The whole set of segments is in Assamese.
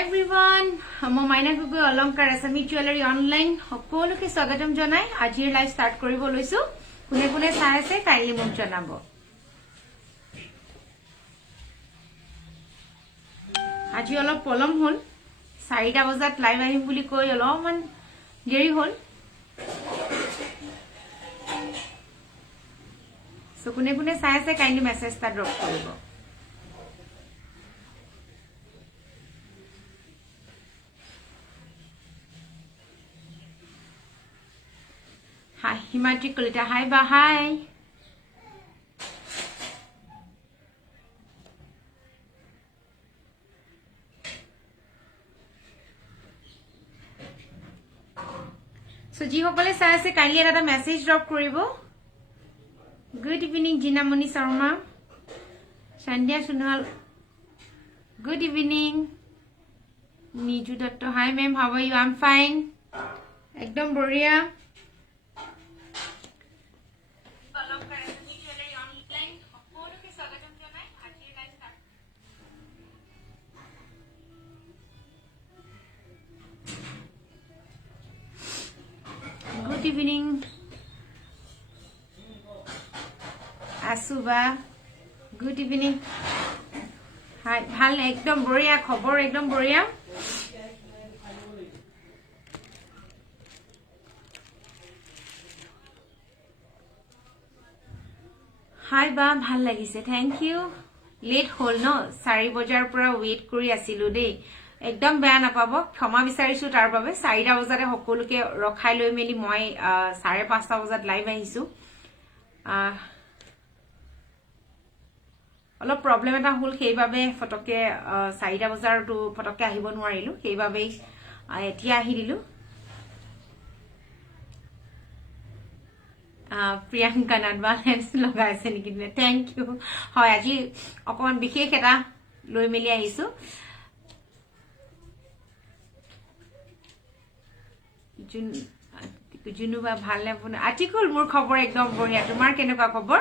everyone, মই মাইনা গগৈ অলংকাৰ আছামী জুৱেলাৰী অনলাইন সকলোকে স্বাগতম জনাই আজিৰ লাইভ ষ্টাৰ্ট কৰিব লৈছো কোনে কোনে চাই আছে কাইলি মোক জনাব আজি অলপ পলম হল 4টা বজাত লাইভ আহিম বুলি কৈ অলপমান দেৰি হল সো কোনে কোনে চাই আছে কাইলি মেছেজটা ড্ৰপ কৰিব Hi, Himatri Kulita. Hi, ba. Hi. So, ji hokole sai ase kindly eta message drop koribo. Good evening, Jinamoni Sharma. Sandhya Sunal. Good evening. Niju Datto. Hi, ma'am. How are you? I'm fine. Ekdom boria. Good evening, Asuba. Good evening. Hi, ভাল একদম বঢ়িয়া খবৰ একদম বঢ়িয়া হাই বা ভাল লাগিছে থ্যাংক ইউ লেট হল ন 4 বজাৰ পৰা ওয়েট কৰি আছিলো দেই একদম বেয়া নাপাব ক্ষমা বিচাৰিছো তাৰ বাবে 4টা বজাতে সকলোকে ৰখাই লৈ মেলি মই 5:30 বজাত লাইভ আহিছো অলপ প্ৰবলেম এটা হল সেইভাবে ফটকে 4টা বজাৰটো ফটকে আহিব নোৱাৰিলো সেইভাবে এতিয়া আহি দিলো প্ৰিয়াংকা নাডৱালেন্স লগাইছে নেকি থ্যাংক ইউ হয় আজি অকমান বিশেষ এটা লৈ মেলি আহিছো জুনুবা ভাল নেপোন আৰ্টিকল মোৰ খবৰ একদম বঢ়িয়া তোমাৰ কেনেকুৱা খবৰ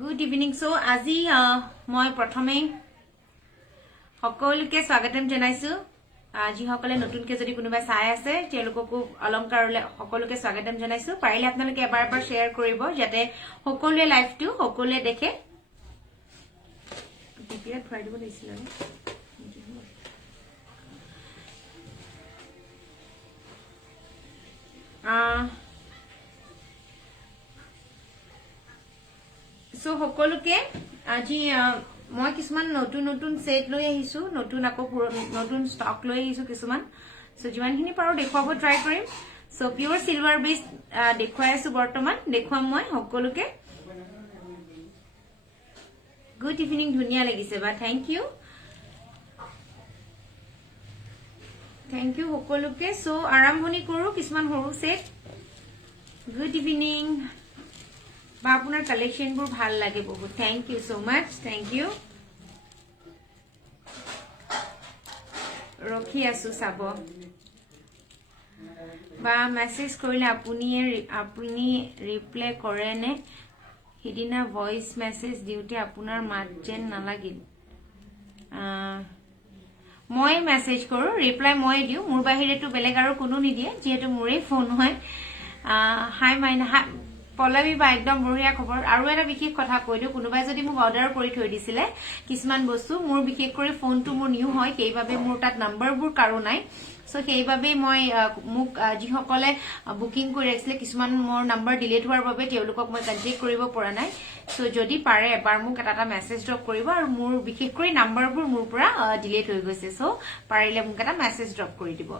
গুড ইভিনিং সো আজি মই প্ৰথমে সকলোকে স্বাগতম জনাইছো আজি সকলে নতুনকে যদি কোনোবা চাই আছে তেওঁলোককো অলংকাৰলে সকলোকে স্বাগতম জনাইছো পাৰিলে আপোনালোকে এবাৰ এবাৰ শেয়াৰ কৰিব যাতে সকলোৱে লাইভটো সকলোৱে দেখে ভিডিঅ ট্ৰাই দিব দিছিল সো সকলোকে আজি মই কিছুমান নতুন নতুন সেট লৈ আহিছো নতুন আকৌ নতুন স্টক লৈ আহিছো কিছুমান সো যিমানখিনি পাৰো দেখুৱাব ট্ৰাই কৰিম সো পিওৰ সিলভাৰ বেস দেখুৱাই আছো বৰ্তমান দেখুৱাম মই সকলোকে গুড ইভিনিং ধুনিয়া লাগিছে বা থ্যাংক ইউ সকলোকে সো আৰম্ভণি কৰো কিছুমান সৰু সেট গুড ইভিনিং বা আপোনাৰ কালেকশনবোৰ ভাল লাগে বহুত থ্যাংক ইউ সো মাচ থ্যাংক ইউ ৰখি আছো চাব বা মেসেজ কৰিলে আপুনি ৰিপ্লাই কৰে নে হিদিনা ভয়েস মেসেজ দিউতে আপোনাৰ মাত যেন নালাগিল মই মেসেজ কৰো ৰিপ্লাই মই দিও মোৰ বাহিৰেটো বেলেগ আৰু কোনো নিদিয়ে যেহেতু মোৰে ফোন হয় হাই মাইনা পল্লৱী বা একদম বঢ়িয়া খবৰ আৰু এটা বিশেষ কথা কৈ দিও কোনোবাই যদি মোক অৰ্ডাৰ কৰি থৈ দিছিলে কিছুমান বস্তু মোৰ বিশেষ কৰি ফোনটো মোৰ নিউ হয় সেইভাবে মোৰ তাত নাম্বাৰবোৰ কাৰো নাই সো সেইভাবে মই মোক যি সকলে বুকিং কৰি ৰাখিছিলে কিছুমান মোৰ নাম্বাৰ ডিলিট হোৱাৰ বাবে তেওঁলোকক মই কন্টেক্ট কৰিব পৰা নাই সো যদি পাৰে এবাৰ মোক এটা মেসেজ ড্ৰপ কৰিব আৰু মোৰ বিশেষ কৰি নাম্বাৰবোৰ মোৰ পৰা ডিলিট হৈ গৈছে সো পাৰিলে মোক এটা মেসেজ ড্ৰপ কৰি দিব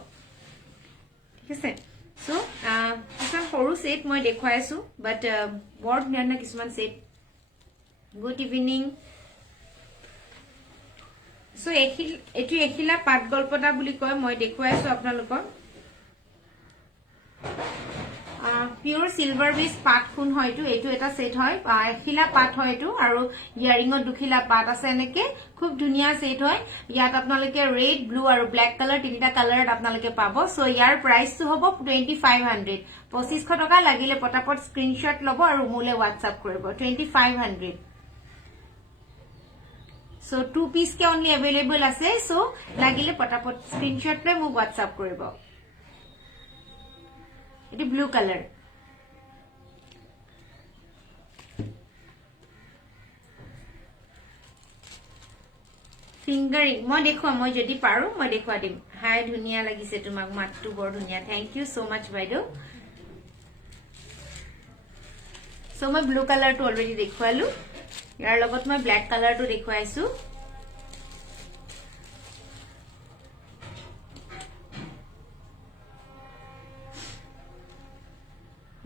ঠিক আছে So, কিছুমান সৰু সেট মই দেখুৱাই আছো বাট বৰ ধুনীয়া কিছুমান সেট গুড ইভিনিং সো এটি এখিলা পাট গল্পটা বুলি কয় মই দেখুৱাই আছো আপোনালোকক পিওর সিলভার বিচ পাট খুন হয়তো এইটো এটা সেট হয় খিলা পাট হয়তো আৰু ইয়াৰিঙত দুখিলা পাট আছে এনেকে খুব ধুনিয়া সেট হয় ইয়াত আপোনালোকে ৰেড ব্লু আৰু ব্ল্যাক কালাৰ তিনিটা কালাৰত আপোনালোকে পাব সো ইয়াৰ প্ৰাইসটো হ'ব 2500 2500 টকা লাগিলে পটাপট স্ক্ৰিনশ্বট ল'ব আৰু মোলে WhatsApp কৰিব 2500 So 2 piece ke only available ase so lagile patapot screenshot le mo WhatsApp koribo iti blue color fingering moi dekho moi jodi paru moi dekhwa dim hai dhuniya lagise tumak mattu bor dhuniya thank you so much baido so moi blue color to already dekhwalu ইয়াৰ লগত মই ব্ল্যাক কালাৰটো দেখুৱাইছো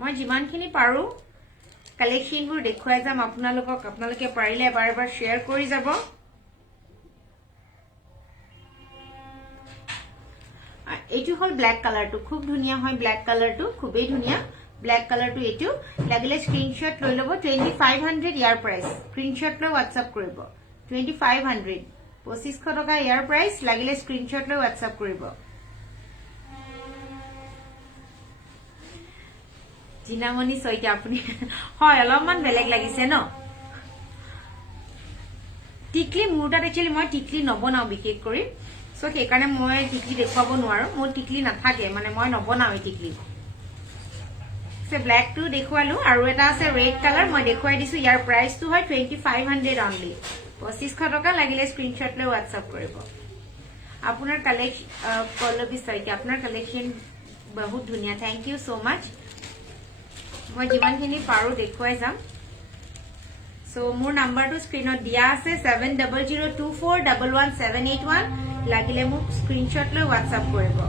মই যিমানখিনি পাৰো কালেকশনবোৰ দেখুৱাই যাম আপোনালোকে পাৰিলে এবাৰ শেয়াৰ কৰি যাব এইটো হল ব্ল্যাক কালাৰটো খুব ধুনিয়া হয় ব্ল্যাক কালাৰটো খুবেই ধুনিয়া ব্ল্যাক কালাৰ টু এটো লাগিলে স্ক্ৰিনশ্বট লৈ লব 2500 ইয়াৰ প্ৰাইস স্ক্ৰিনশ্বট লৈ WhatsApp কৰিব 2500 2500 টকা ইয়াৰ প্ৰাইস লাগিলে স্ক্ৰিনশ্বট লৈ WhatsApp কৰিব জিনামণি সৈতে আপুনি হয় অলপমান বেলেগ লাগিছে ন টিকলি মুৰটা একচুয়ালি মই টিকলি নবনাও বিশেষ কৰি সো সেইকাৰণে মই টিকলি দেখুৱাব নোৱাৰো মোৰ টিকলি নাথাকে মানে মই নবনাও টিকলি से ब्लैक टू देखुवालु আৰু এটা আছে ৰেড কালাৰ মই দেখুৱাই দিছো ইয়াৰ প্ৰাইস টু হয় 2500 অনলি 2500 টকা লাগিলে স্ক্ৰিনশ্বট লৈ WhatsApp কৰিব আপোনাৰ কালেকশন পল্লৱী সৈতে আপোনাৰ কালেকশন বহুত ধুনিয়া থ্যাংক ইউ সো মাচ মই যিমানখিনি পাৰো দেখুৱাই যাম সো মোৰ নাম্বাৰটো স্ক্ৰিনত দিয়া আছে 7002411781 লাগিলে মোক স্ক্ৰিনশ্বট লৈ WhatsApp কৰিব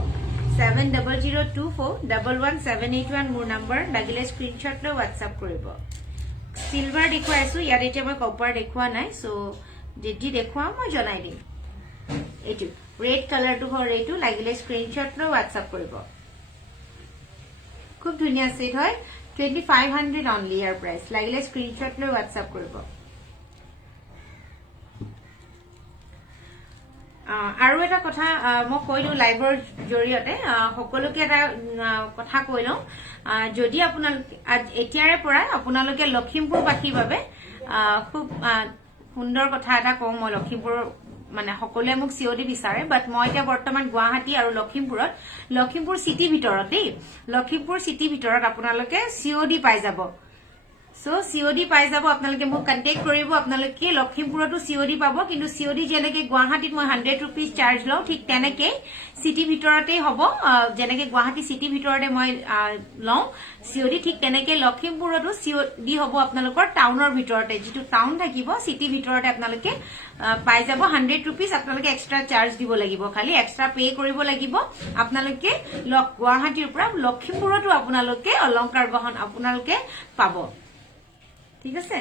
7002411781 মোৰ নম্বৰ লাগিলে স্ক্ৰিনশ্বট লৈ WhatsApp কৰিব সিলভাৰ দেখুৱাইছো ইয়াত এতিয়া মই কপাৰ দেখুৱা নাই সো যেটি দেখুৱা মই জনাই দিম এইটো ৰেড কালাৰটো হয় এইটো লাগিলে স্ক্ৰিনশ্বট লৈ WhatsApp কৰিব খুব ধুনিয়া সেট হয় 2500 অনলি ইয়াৰ প্ৰাইস লাগিলে স্ক্ৰিনশ্বট লৈ WhatsApp কৰিব আৰু এটা কথা মই কইলো লাইভৰ জৰিয়তে সকলোকে এটা কথা কইলো যদি আপোনালোকে এতিয়াৰে পৰা আপোনালোকে লখিমপুৰবাসীৰ বাবে খুব সুন্দৰ কথা এটা কম মই লখিমপুৰ মানে সকলোৱে মোক সিওডি বিচাৰে বাট মই এতিয়া বৰ্তমান গুৱাহাটী আৰু লখিমপুৰ সিটি ভিতৰত দেই লখিমপুৰ সিটি ভিতৰত আপোনালোকে সিওডি পাই যাব সো সিওডি পাই যাব আপোনালোকে মোক কন্টাক্ট কৰিব আপোনালোকে লখিমপুৰতো সিওডি পাব কিন্তু সিওডি যেনেকে গুৱাহাটীত মই 100 रुपीस চাৰ্জ লও ঠিক তেনেকে সিটি ভিতৰতে হ'ব যেনেকে গুৱাহাটী সিটি ভিতৰতে মই লও সিওডি ঠিক তেনেকে লখিমপুৰতো সিওডি হ'ব আপোনালোকৰ টাউনৰ ভিতৰতে যেটো টাউন থাকিব সিটি ভিতৰতে আপোনালোকে পাই যাব 100 रुपीस আপোনালোকে এক্সট্ৰা চাৰ্জ দিব লাগিব খালি এক্সট্ৰা পে কৰিব লাগিব আপোনালোকে গুৱাহাটীৰ পৰা লখিমপুৰতো আপোনালোকে অলংকাৰ গহন আপোনালোকে পাব ঠিক আছে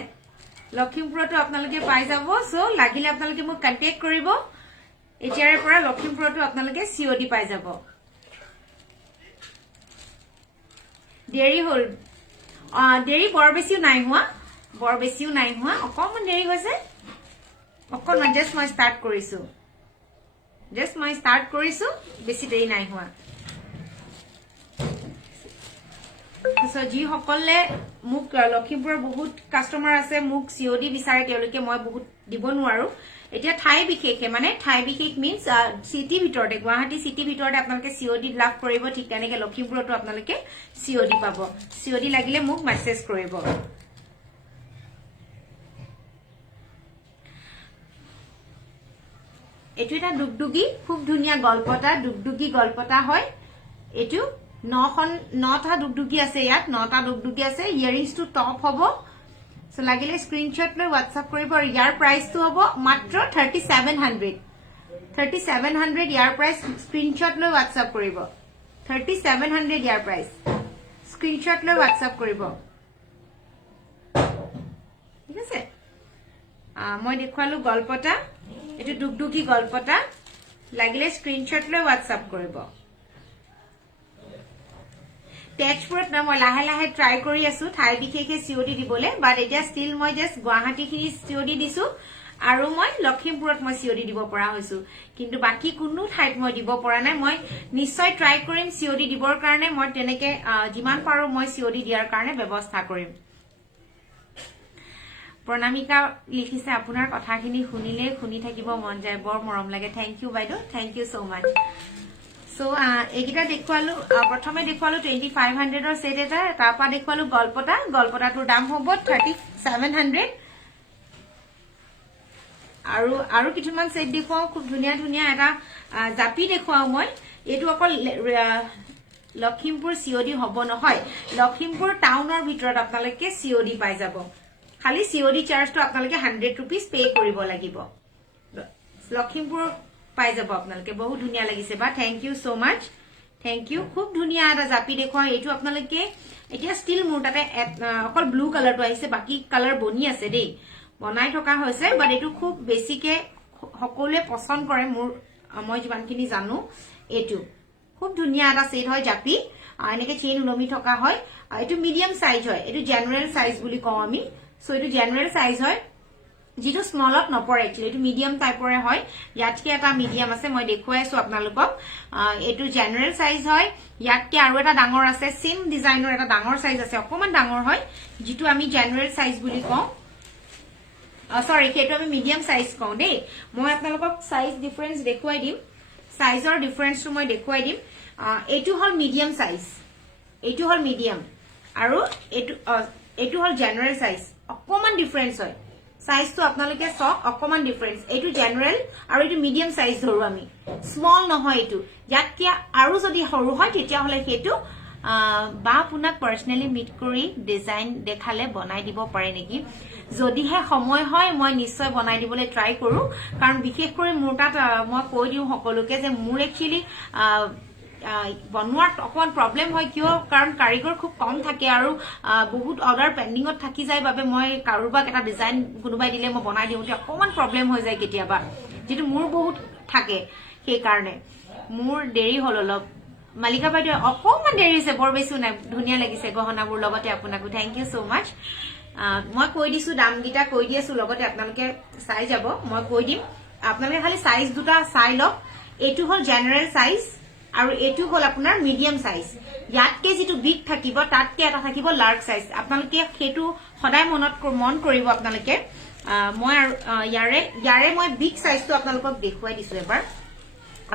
লখিমপুৰতো আপোনালোকে পাই যাব সো লাগিলে আপোনালোকে মোক কন্টাক্ট কৰিব এতিয়াৰে পৰা লখিমপুৰতো আপোনালোকে সিওডি পাই যাব দেৰি হল দেৰি বৰ বেছিও নাই হোৱা অকমান দেৰি হৈছে অকমান জাস্ট মই ষ্টাৰ্ট কৰিছো বেছি দেৰি নাই হোৱা সো যি সকলে মুক লখিমপুৰৰ বহুত কাস্টমাৰ আছে মুক সিওডি বিচাৰে তেওঁলোকে মই বহুত দিব নোৱাৰো এতিয়া ঠাই বিশেষ মিন্স সিটি ভিতৰতে গুৱাহাটী সিটি ভিতৰতে আপোনালোকে সিওডি লাভ কৰিব ঠিক তেনেকে লখিমপুৰতো আপোনালোকে সিওডি পাব সিওডি লাগিলে মোক মেসেজ কৰিব এটো এটা দুগদুগি খুব ধুনিয়া গল্পটা হয় এটো 9টা দুগদুগি আছে ইয়াত 9টা দুগদুগি আছে ইয়াৰিংস টু টপ হ'ব সো লাগিলে স্ক্ৰিনশ্বট লৈ WhatsApp কৰিব আৰু ইয়াৰ প্ৰাইসটো হ'ব মাত্ৰ 3700 ইয়াৰ প্ৰাইস স্ক্ৰিনশ্বট লৈ WhatsApp কৰিব 3700 ইয়াৰ প্ৰাইস স্ক্ৰিনশ্বট লৈ WhatsApp কৰিব ঠিক আছে মই দেখুৱালো গল্পটা এটো দুগদুগি গল্পটা লাগিলে স্ক্ৰিনশ্বট লৈ WhatsApp কৰিব তেজপুৰত না মই লাহে লাহে ট্ৰাই কৰি আছো ঠাই বিশেষে সিওডি দিবলে বাট এতিয়া ষ্টিল মই জাস্ট গুৱাহাটীখিনি সিওডি দিছো আৰু মই লখিমপুৰত মই সিওডি দিব পৰা হৈছো কিন্তু বাকি কোনো ঠাইত মই দিব পৰা নাই মই নিশ্চয় ট্ৰাই কৰিম সিওডি দিবৰ কাৰণে মই তেনেকে যিমান পাৰো মই সিওডি দিয়াৰ কাৰণে ব্যৱস্থা কৰিম প্ৰণামিকা লিখিছে আপোনাৰ কথাখিনি শুনিলে শুনি থাকিব মন যায় বৰ মৰম লাগে থ্যাংক ইউ বাইদেউ থ্যাংক ইউ সো মাচ সো এইকিটা দেখুৱালো প্ৰথমে দেখুৱালো 2500 ৰ সেট এটা তাৰপা দেখুৱালো গলপটাটোৰ দাম হ'ব 3700 আৰু কিছুমান সেট দেখুৱাও খুব ধুনিয়া ধুনিয়া এটা জাপি দেখুৱাও মই এটো অকল লখিমপুৰ সিওডি হ'ব নহয় লখিমপুৰ টাউনৰ ভিতৰত আপোনালোকে সিওডি পাই যাব খালি সিওডি চাৰ্জটো আপোনালোকে 100 रुपीस পে কৰিব লাগিব লখিমপুৰ পাই যাব আপোনালোকে বহুত ধুনিয়া লাগিছে বা থ্যাংক ইউ সো মাচ থ্যাংক ইউ খুব ধুনিয়া এটা জাপি দেখুৱা এটো আপোনালোকে এতিয়া ষ্টিল মোৰ তাতে অকল ব্লু কালাৰটো আহিছে বাকি কালাৰ বনি আছে দেই বনাই থকা হৈছে বাট এটো খুব বেছিকে সকলোৱে পছন্দ কৰে মোৰ মই যিমানখিনি জানো এটো খুব ধুনিয়া এটা সেট হয় জাপি এনেকে চেইন উলমি থকা হয় এটো মিডিয়াম সাইজ হয় এটো জেনাৰেল সাইজ বুলি কওঁ আমি সো এটো জেনাৰেল সাইজ হয় যেটো স্মলত নপৰে একচুয়ালি এটো মিডিয়াম টাইপৰে হয় ইয়াতকে এটা মিডিয়াম আছে মই দেখুৱাই আছো আপোনালোকক এটো জেনাৰেল সাইজ হয় ইয়াতকে আৰু এটা ডাঙৰ আছে সেম ডিজাইনৰ এটা ডাঙৰ সাইজ আছে অকমান ডাঙৰ হয় যেটো আমি জেনাৰেল সাইজ বুলি কওঁ সৰি কেটো আমি মিডিয়াম সাইজ কওঁ দেই মই আপোনালোকক সাইজ ডিফাৰেন্স দেখুৱাই দিম সাইজৰ ডিফাৰেন্সটো মই দেখুৱাই দিম এটো হল মিডিয়াম সাইজ এটো হল মিডিয়াম আৰু এটো হল জেনাৰেল সাইজ অকমান ডিফাৰেন্স হয় সাইজটো আপোনালোকে সক অকমান ডিফাৰেন্স এটো জেনাৰেল আৰু এটো মিডিয়াম সাইজ ধৰো আমি স্মল নহয় এটো ইয়াতকে আৰু যদি সৰু হয় তেতিয়া হলে হেতু বা আপোনাক পাৰ্সোনালি মিট কৰি ডিজাইন দেখালে বনাই দিব পাৰে নেকি যদিহে সময় হয় মই নিশ্চয় বনাই দিবলৈ ট্ৰাই কৰো কাৰণ বিশেষ কৰি মোৰ তাত মই কৈ দিও সকলোকে যে মোৰ একচুয়ালি বনোৱাত অকমান প্ৰবলেম হয় কিয় কাৰণ কাৰিকৰ খুব কম থাকে আৰু বহুত অৰ্ডাৰ পেন্ডিংত থাকি যায় বাবে মই কাৰোবাক এটা ডিজাইন কোনোবাই দিলে মই বনাই দিওঁতে অকমান প্ৰবলেম হৈ যায় কেতিয়াবা যেটো মোৰ বহুত থাকে সেই কাৰণে মোৰ দেৰি হল অলপ মালিকা বাইদেউ অকমান দেৰি হৈছে বৰ বেছি নাই ধুনিয়া লাগিছে গহনাবোৰ লগতে আপোনাকো থ্যাংক ইউ সো মাচ মই কৈ দিছো দাম গিটা কৈ দিছো লগতে আপোনালোকে চাই যাব মই কৈ দিম আপোনালোকে খালি সাইজ দুটা চাই লওক এটো হল জেনাৰেল সাইজ আৰু এটো হল আপোনাৰ মিডিয়াম সাইজ ইয়াতকে যেটো বিগ থাকিব তাতকে এটা থাকিব লাৰ্জ সাইজ আপোনালোকে হেতু সদায় মন কৰিব আপোনালোকে মই ইয়াৰে মই বিগ সাইজটো আপোনালোকক দেখুৱাই দিছো এবাৰ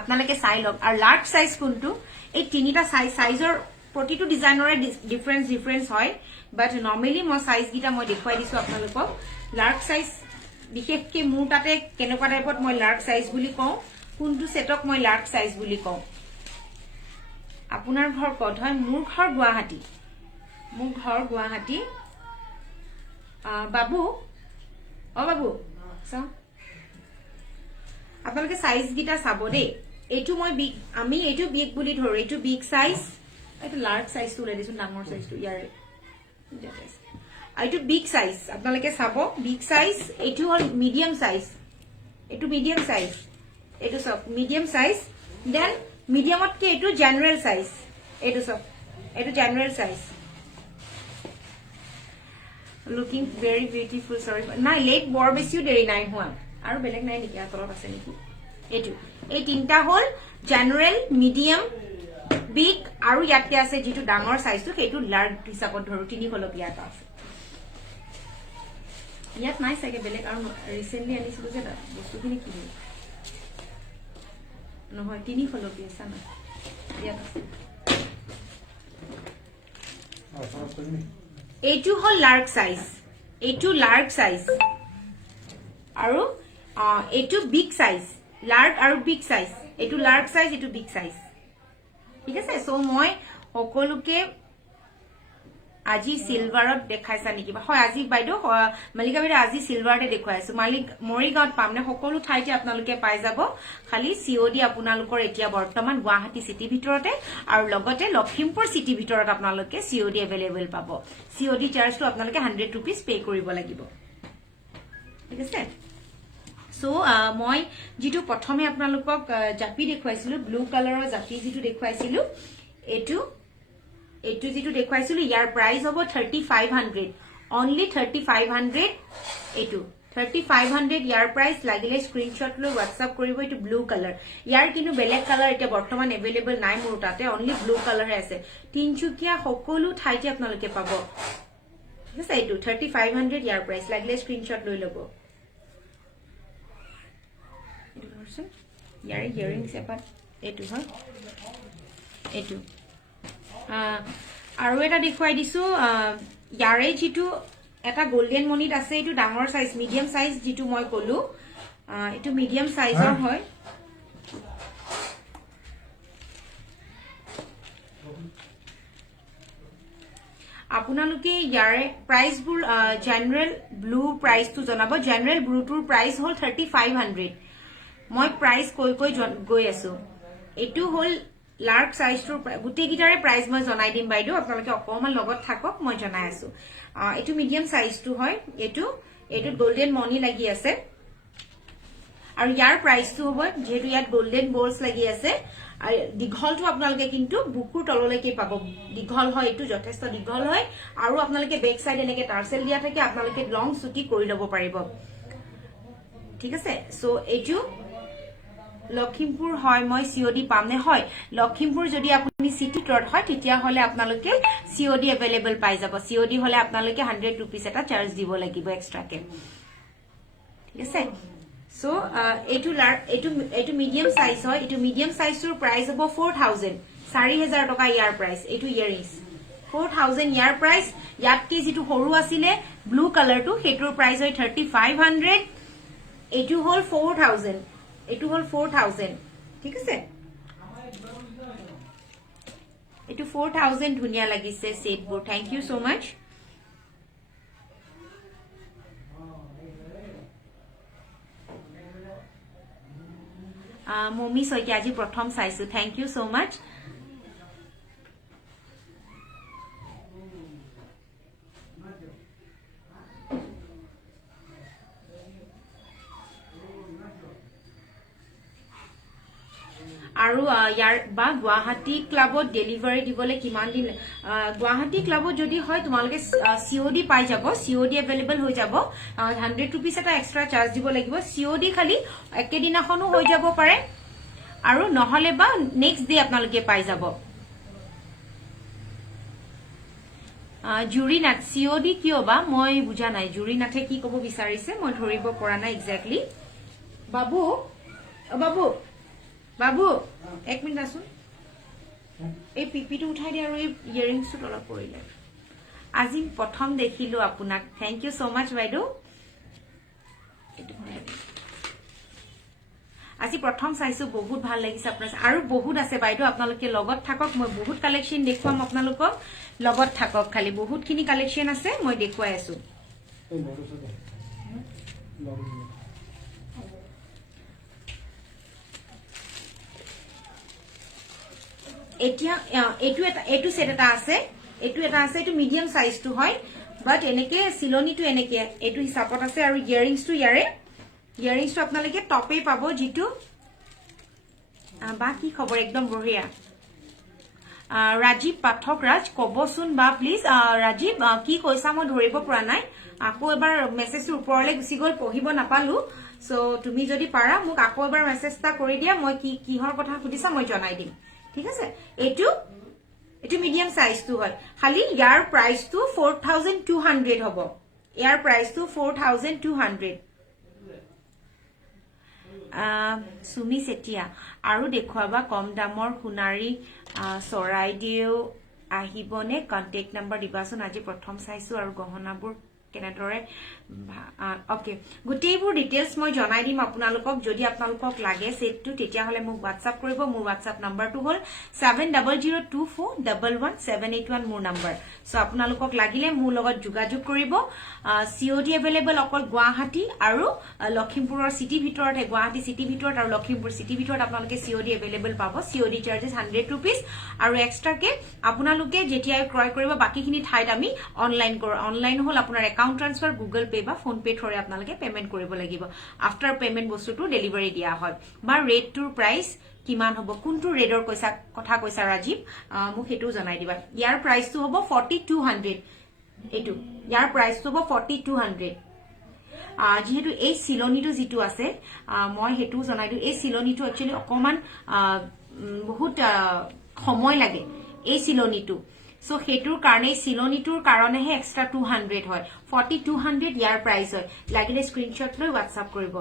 আপোনালোকে চাই লওক আৰু লাৰ্জ সাইজ কোনটো এই তিনিটা সাইজৰ প্ৰতিটো ডিজাইনৰে ডিফাৰেন্স হয় বাট নৰ্মালি মই সাইজ গিটা মই দেখুৱাই দিছো আপোনালোকক লাৰ্জ সাইজ বিশেষকে মোৰ তাতে কেনেকুৱা টাইপত মই লাৰ্জ সাইজ বুলি কওঁ কোনটো সেটক মই লাৰ্জ সাইজ বুলি কওঁ আপোনাৰ ঘৰ ক'ত হয় মোৰ ঘৰ গুৱাহাটী বাবু বাবু চাও আপোনালোকে সাইজ গিটা চাব দেই এটো মই বিগ আমি এটো বিগ বুলি ধৰো এটো বিগ সাইজ এটো লাৰ্জ সাইজটো লৈ দিছো ডাঙৰ সাইজটো ইয়াৰে এটো বিগ সাইজ আপোনালোকে চাব বিগ সাইজ এটো হল মিডিয়াম সাইজ এটো মিডিয়াম সাইজ এটো সব মিডিয়াম সাইজ দেন মিডিয়ামত কে এটো জেনাৰেল সাইজ এটো সব এটো general size looking very beautiful সৰি নাই লেট বৰ বেছিও দেৰি নাই হোৱা আৰু বেলেগ নাই নেকি আতৰত আছে নেকি এটো এই তিনটা হল জেনাৰেল মিডিয়াম বিগ আৰু ইয়াতে আছে যেটো ডাঙৰ সাইজটো হেতু লাৰ্জ হিচাপত ধৰো তিনি কলপীয়া এটা আছে ইয়াত নাই চাগে বেলেগ আৰু ৰিসেন্টলি আনিছিলো যে বস্তুখিনি কি নহয় তিনি কলপীয়া আছে না ইয়াত আছে এটো হল লাৰ্জ সাইজ এটো লাৰ্জ সাইজ আৰু এটো বিগ সাইজ লাৰ্জ আৰু বিগ সাইজ এটো লাৰ্জ সাইজ এটো বিগ সাইজ ঠিক আছে সো মই সকলোকে আজি সিলভাৰত দেখাইছা নেকি হয় আজি বাইদেউ মালিকা বাইদেউ আজি সিলভাৰতে দেখুৱাইছো মালিক মৰিগাঁৱত পামনে সকলো ঠাইতে আপোনালোকে পাই যাব খালি সিওডি আপোনালোকৰ এতিয়া বৰ্তমান গুৱাহাটী সিটি ভিতৰতে আৰু লগতে লখিমপুৰ সিটি ভিতৰত আপোনালোকে সিওডি अवेलेबल পাব সিওডি চাৰ্জটো আপোনালোকে 100 रुपीस পে কৰিব লাগিব ঠিক আছে সো মই যেটো প্ৰথমে আপোনালোকক জাপি দেখুৱাইছিলো ব্লু কালাৰৰ জাপি যেটো দেখুৱাইছিলো এটো এইটো যেটো দেখুৱাইছিলো ইয়াৰ প্ৰাইস হ'ব 3500 only 3500 এইটো 3500 ইয়াৰ প্ৰাইস লাগিলে স্ক্ৰিনশ্বট লৈ WhatsApp কৰিব এইটো ব্লু কালাৰ ইয়াৰ কিন্তু বেলেগ কালাৰ এটা বৰ্তমান अवेलेबल নাই মোৰ তাতে only ব্লু কালাৰ হে আছে তিনচুকীয়া সকলো ঠাইতে আপোনালোকে পাব ঠিক আছে এইটো 3500 ইয়াৰ প্ৰাইস লাগিলে স্ক্ৰিনশ্বট লৈ লব এইটো ভাৰ্সন ইয়াৰ ইয়াৰিংছ এপাত এইটো হয় এইটো আৰু এটা দেখুৱাই দিছো ইয়াৰে যেটো এটা গোল্ডেন মনিত আছে এইটো ডাঙৰ সাইজ মিডিয়াম সাইজ যেটো মই কলো এইটো মিডিয়াম সাইজৰ হয় আপোনালোকে ইয়াৰে প্ৰাইস বুৰ জেনাৰেল ব্লু প্ৰাইস তো জনাব জেনাৰেল ব্লুটোৰ প্ৰাইস হল 3500 মই প্ৰাইস কৈ গৈ আছো এটো হল লাৰ্জ সাইজটোৰ গুটে গিটাৰে প্ৰাইস মই জনাই দিম বাইদেউ আপোনালোকে অকমান লগত থাকক মই জনাই আছো এটো মিডিয়াম সাইজটো হয় এটো গোল্ডেন মনি লাগি আছে আৰু ইয়াৰ প্ৰাইসটো হ'ব যেহেতু ইয়াত গোল্ডেন বলস লাগি আছে আৰু দীঘলটো আপোনালোকে কিন্তু বুকুৰ তললৈকে পাব দীঘল হয় এটো যথেষ্ট দীঘল হয় আৰু আপোনালোকে বেক সাইড এনেকে টাৰ্সেল দিয়া থাকে আপোনালোকে লং সুটি কৰি লব পাৰিব ঠিক আছে সো এটো লখিমপুৰ হয় মই সিওডি পামনে হয় লখিমপুৰ যদি আপুনি সিটি ট্ৰট হয় তেতিয়া হলে আপোনালোকে সিওডি अवेलेबल পাই যাব সিওডি হলে আপোনালোকে 100 रुपीस এটা চাৰ্জ দিব লাগিব এক্সট্ৰাকে ঠিক আছে সো এটো মিডিয়াম সাইজ হয় এটো মিডিয়াম সাইজৰ প্ৰাইস হ'ব 4000 4000 টকা ইয়াৰ প্ৰাইস এটো ইয়াৰিংস 4000 ইয়াৰ প্ৰাইস ইয়াতকে যেটো সৰু আছিল ব্লু কালাৰটো হেটোৰ প্ৰাইস হয় 3500 এটো হল 4000 এটো হল 4000 ঠিক আছে এটো 4000 ধুনিয়া লাগিছে সেটবোৰ থ্যাংক ইউ সো মাচ মমি সৈতে আজি প্ৰথম চাইছো থ্যাংক ইউ সো মাচ আৰু ইয়াৰ বা গুৱাহাটী ক্লাবত ডেলিভাৰী দিবলে কিমান দিন গুৱাহাটী ক্লাবত যদি হয় তোমালোকে সিওডি পাই যাব সিওডি अवेलेबल হৈ যাব 100 रुपीस এটা এক্সট্ৰা চাৰ্জ দিব লাগিব সিওডি খালি একেদিনাখনো হৈ যাব পাৰে আৰু নহলে বা নেক্সট ডে আপোনালোকে পাই যাব জুৰিনাথ সিওডি কিয় বা মই বুজা নাই জুৰিনাথে কি কব বিচাৰিছে মই ধৰিব পৰা নাই এক্স্যাক্টলি বাবু বাবু বাবু এক মিনিট আসুন এই পিপিটো উঠাই দিয়া আৰু এই ইয়াৰিংছটো তলত পৰিলে আজি প্ৰথম দেখিলো আপোনাক থ্যাংক ইউ সো মাচ বাইদেউ আজি প্ৰথম চাইছো বহুত ভাল লাগিছে আপোনাৰ আৰু বহুত আছে বাইদেউ আপোনালোকে লগত থাকক মই বহুত কালেকশন দেখুৱাম আপোনালোকক লগত থাকক খালি বহুতখিনি কালেকশন আছে মই দেখুৱাই আছো এতিয়া এটু সেট এটা আছে এটু মিডিয়াম সাইজটো হয় বাট এনেকে সিলনিটো এনেকে এটু হিসাবত আছে আৰু ইয়াৰিংছটো ইয়াৰিংছটো আপোনালোকে টপে পাব যেটো বাকি খবৰ একদম বঢ়িয়া ৰাজীৱ পাঠক ৰাজ কবচোন বা প্লিজ ৰাজীৱ কি কৈছা মই ধৰিব পৰা নাই আকৌ এবাৰ মেছেজৰ ওপৰলৈ গুচি গল পঢ়িব নাপালো সো তুমি যদি পাৰা মোক আকৌ এবাৰ মেছেজটা কৰি দিয়া মই কিহৰ কথা সুধিছা মই জনাই দিম ঠিক আছে এটু মিডিয়াম সাইজটো হয় খালি ইয়াৰ প্ৰাইসটো 4200 হ'ব ইয়াৰ প্ৰাইসটো 4200 সুমি সেটিয়া আৰু দেখুৱাবা কম দামৰ সোণাৰী চৰাইদেউ আহিবনে কন্টাক্ট নাম্বাৰ দিবাচোন আজি প্ৰথম চাইছো আৰু গহনাবোৰ কেনেদৰে ওকে গুটেইবোৰ ডিটেইলছ মই জনাই দিম আপোনালোকক যদি আপোনালোকক লাগে সেটটো তেতিয়া হলে মোক WhatsApp কৰিব মোৰ WhatsApp নাম্বাৰটো হল 7002411781 মোৰ নাম্বাৰ সো আপোনালোকক লাগিলে মোৰ লগত যোগাযোগ কৰিব সিওডি अवेलेबल অকল গুৱাহাটী আৰু লখিমপুৰৰ সিটি ভিতৰতে গুৱাহাটী সিটি ভিতৰত আৰু লখিমপুৰ সিটি ভিতৰত আপোনালোকে সিওডি अवेलेबल পাব সিওডি চাৰ্জেস 100 रुपीस আৰু এক্সট্ৰাকে আপোনালোকে যেতিয়া ক্ৰয় কৰিব বাকিখিনি ঠাইত আমি অনলাইন কৰো অনলাইন হল আপোনাৰ একাউন্ট ট্ৰান্সফাৰ গুগল পে বা ফোন পে থৰে আপোনালোকে পেমেন্ট কৰিব লাগিব আফটাৰ পেমেন্ট বস্তুটো ডেলিভাৰী দিয়া হয় বা ৰেটটোৰ প্ৰাইস কিমান হ'ব কোনটো ৰেডৰ কথা কৈছা ৰাজীৱ মোক হেতু জনাই দিবা ইয়াৰ প্ৰাইসটো হ'ব 4200 এটু ইয়াৰ প্ৰাইসটো হ'ব 4200 যেহেতু এই সিলনিটো যেটো আছে মই হেতু জনাই দিও এই সিলনিটো একচুয়ালি অকমান বহুত সময় লাগে এই সিলনিটো সো হেতুৰ কাৰণে সিলনিটোৰ কাৰণেহে এক্সট্ৰা 200 হয় 4200 ইয়াৰ প্ৰাইস হয় লাগিলে স্ক্ৰিনশ্বট লৈ WhatsApp কৰিব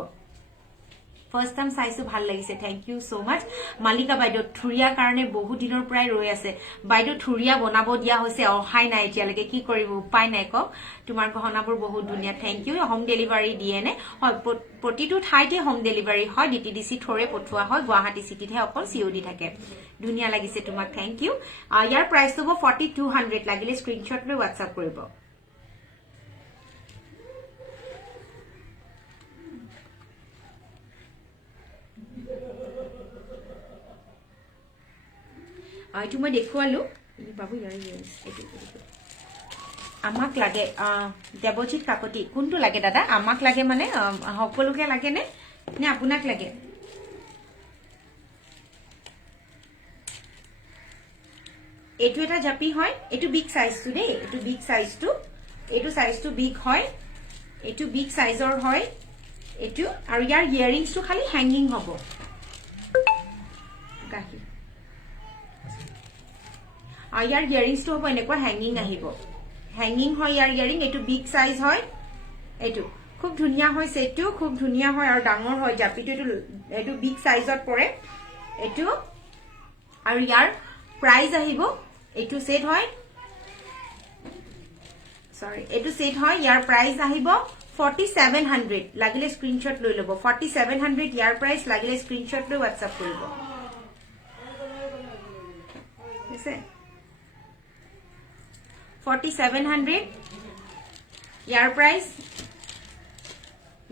First time চাইছো ভাল লাগিছে থ্যাংক ইউ সো মাচ মালিকা বাইদেউ থুৰিয়া কাৰণে বহুত দিনৰ প্ৰায় ৰৈ আছে বাইদেউ থুৰিয়া বনাব দিয়া হৈছে অহাই নাই এতিয়ালৈকে কি কৰিব উপায় নাই ক তোমাৰ গহনাবোৰ বহুত ধুনীয়া থ্যাংক ইউ হোম ডেলিভাৰী দিয়ে নে হয় প্ৰতিটো ঠাইতে হোম ডেলিভাৰী হয় ডিটিডিসি থৰে পঠোৱা হয় গুৱাহাটী সিটিতহে অকল সিওডি থাকে ধুনীয়া লাগিছে তোমাক থ্যাংক ইউ ইয়াৰ প্ৰাইস হ'ব 4200 লাগিলে স্ক্ৰিনশ্বট লৈ WhatsApp কৰিব এইটো মই দেখুৱালো বাবু ইয়াৰ এইটো আমাক লাগে দেৱজিৎ কাকতি কোনটো লাগে দাদা আমাক লাগে মানে সকলোকে লাগে নে নে আপোনাক লাগে এইটো এটা জাপি হয় এইটো বিগ সাইজটো দেই এইটো বিগ সাইজটো এইটো সাইজটো বিগ হয় এইটো বিগ সাইজৰ হয় এইটো আৰু ইয়াৰ ইয়াৰিংছটো খালি হ্যাঙ্গিং হ'ব গাহি ইয়াৰ ইয়াৰিংছটো হ'ব এনেকুৱা হ্যাঙ্গিং আহিব হ্যাঙ্গিং হয় ইয়াৰ ইয়াৰিং এইটো বিগ সাইজ হয় এইটো খুব ধুনীয়া হয় সেটটো খুব ধুনীয়া হয় আৰু ডাঙৰ হয় জাপিটো এইটো বিগ সাইজত পৰে এইটো আৰু ইয়াৰ প্ৰাইস আহিব এইটো সেট হয় সৰি এইটো সেট হয় ইয়াৰ প্ৰাইস আহিব 4700 লাগিলে স্ক্ৰিনশ্বট লৈ লব 4700 ইয়াৰ প্ৰাইস লাগিলে স্ক্ৰিনশ্বট লৈ WhatsApp কৰিব আছে 4700 ইয়াৰ প্ৰাইস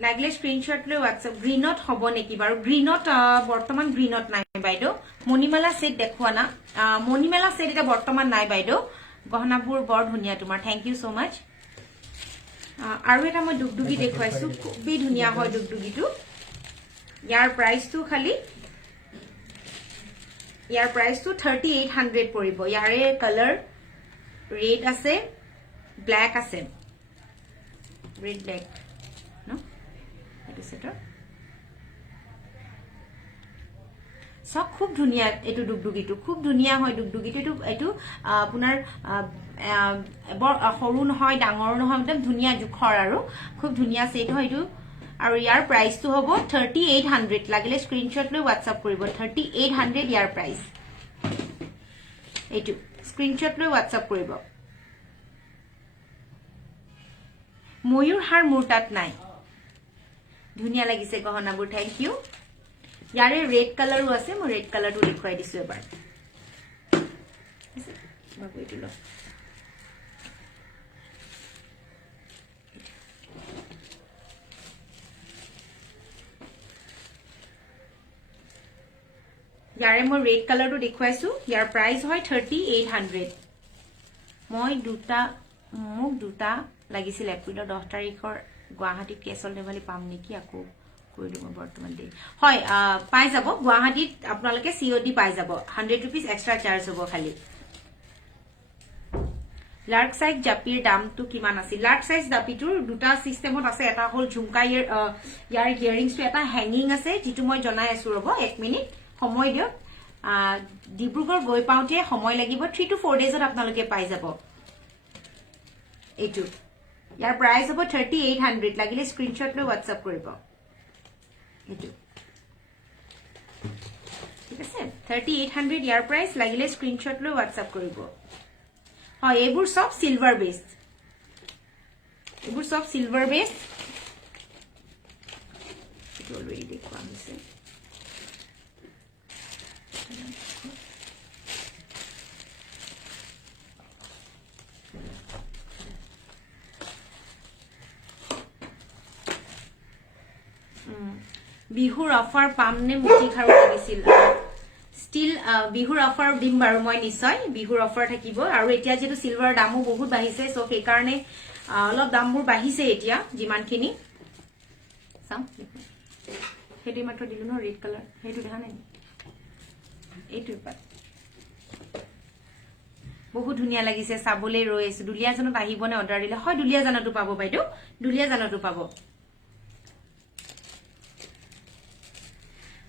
লাগিলে স্ক্ৰিনশ্বট লৈ WhatsApp গ্ৰীনত হ'ব নেকি বাৰু গ্ৰীনত বৰ্তমান গ্ৰীনত নাই বাইদেউ মণিমালা সেট দেখুৱা না মণিমালা সেট এটা বৰ্তমান নাই বাইদেউ গহনাবোৰ বৰ ধুনীয়া তোমাৰ থ্যাংক ইউ সো মাচ আৰু এটা মই দুগদুগি দেখুৱাইছো খুবই ধুনীয়া হয় দুগদুগিটো ইয়াৰ প্ৰাইসটো খালি ইয়াৰ প্ৰাইসটো 3800 পৰিব ইয়াৰে কালাৰ ৰেড আছে ব্ল্যাক আছে ৰেড ব্ল্যাক ন এটো সেটৰ সব খুব ধুনীয়া এটো দুগদুগিটো খুব ধুনীয়া হয় দুগদুগিটো এটো আপোনাৰ সৰু নহয় ডাঙৰ নহয় একদম ধুনীয়া জুখৰ আৰু খুব ধুনীয়া সেট হয় এটো আৰু ইয়াৰ প্ৰাইসটো হ'ব 3800 লাগিলে স্ক্ৰিনশ্বট লৈ WhatsApp কৰিব 3800 ইয়াৰ প্ৰাইস এইটো স্ক্ৰিনশ্বট লৈ WhatsApp কৰিব ময়ূৰ হাৰ মোৰ তাত নাই ধুনীয়া লাগিছে গহনাবোৰ থ্যাংক ইউ ইয়াৰে ৰেড কালাৰো আছে মই ৰেড কালাৰটো দেখুৱাই দিছো এবাৰ বাবু এইটো ল ইয়াৰে মই ৰেড কালাৰটো দেখুৱাইছো ইয়াৰ প্ৰাইস হয় 3800 মই মোক দুটা লাগিছিল এপ্ৰিলৰ 10 তাৰিখৰ গুৱাহাটী কেছল দেৱালি পাম নেকি আকৌ কৈ দিম বৰ্তমান দেই হয় পাই যাব গুৱাহাটীত আপোনালোকে সিওডি পাই যাব 100 रुपीस এক্সট্ৰা চাৰ্জ হ'ব খালি লাৰ্ক সাইজ জাপিৰ দামটো কিমান আছে লাৰ্ক সাইজ জাপিটোৰ দুটা সিস্টেমত আছে এটা হল ঝুমকা ইয়াৰ ইয়াৰিংছটো এটা হ্যাঙ্গিং আছে যেটো মই জনাই আছো ৰব 1 মিনিট সময় দিয়ক ডিব্ৰুগড় গৈ পাওঁতে সময় লাগিব 3 to 4 ডেজত আপোনালোকে পাই যাব এইটো ইয়াৰ প্ৰাইস হ'ব 3800 লাগিলে স্ক্ৰিনশ্বট লৈ WhatsApp কৰিব এইটো ঠিক আছে 3800 ইয়াৰ প্ৰাইস লাগিলে স্ক্ৰিনশ্বট লৈ WhatsApp কৰিব হয় এইবোৰ সব সিলভাৰ বেস এইবোৰ সব সিলভাৰ বেস এইটো অলৰেডি দেখুৱা হৈছে বিহুৰ অফাৰ পামনে মুঠি খাৰু লাগিছিল স্টিল বিহুৰ অফাৰ দিম বাৰু মই নিশ্চয় বিহুৰ অফাৰ থাকিব আৰু এতিয়া যেটো সিলভাৰ দামো বহুত বাঢ়িছে সো সেই কাৰণে অলপ দামবোৰ বাঢ়িছে এতিয়া যিমানখিনি চাম হেডি মাত্ৰ দিলো ন ৰেড কালাৰ হেডু দেখা নাই এইটো পাত বহুত ধুনিয়া লাগিছে চাবলে ৰৈ আছে দুলিয়াজানত আহিবনে অৰ্ডাৰ দিলে হয় দুলিয়াজানতো পাব বাইদেউ দুলিয়াজানতো পাব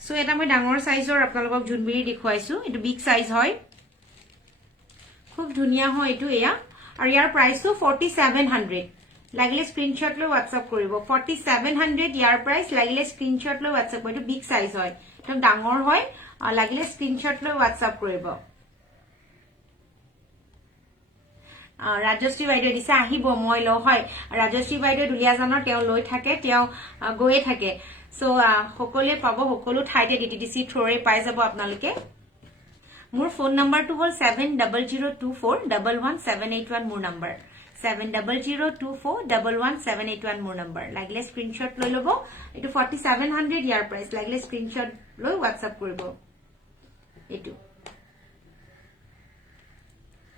সো এটা মই ডাঙৰ সাইজৰ আপোনালোকক জুনবিৰি দেখুৱাইছো এটো বিগ সাইজ হয় খুব ধুনিয়া হয় এটো এয়া আৰু ইয়াৰ প্ৰাইসটো 4700 লাগিলে স্ক্ৰিনশ্বট লৈ WhatsApp কৰিব 4700 ইয়াৰ প্ৰাইস লাগিলে স্ক্ৰিনশ্বট লৈ WhatsApp কৰিব এটো বিগ সাইজ হয় একদম ডাঙৰ হয় লাগিলে স্ক্ৰিনশ্বট লৈ WhatsApp কৰিব ৰাজশ্ৰী বাইদেউ দিছে আহিব মই ল হয় ৰাজশ্ৰী বাইদেউ দুলিয়াজানৰ তেওঁ লৈ থাকে তেওঁ গৈয়ে থাকে সো সকলোৱে পাব সকলো ঠাইতে ডিটিডিসি থ্ৰৰে পাই যাব আপোনালোকে মোৰ ফোন নাম্বাৰটো হ'ল 7002411781 মোৰ নাম্বাৰ 7002411781 মোৰ নাম্বাৰ লাগিলে স্ক্ৰিনশ্বট লৈ লব এটো 4700 ইয়াৰ প্ৰাইস লাগিলে স্ক্ৰিনশ্বট লৈ WhatsApp কৰিব এটো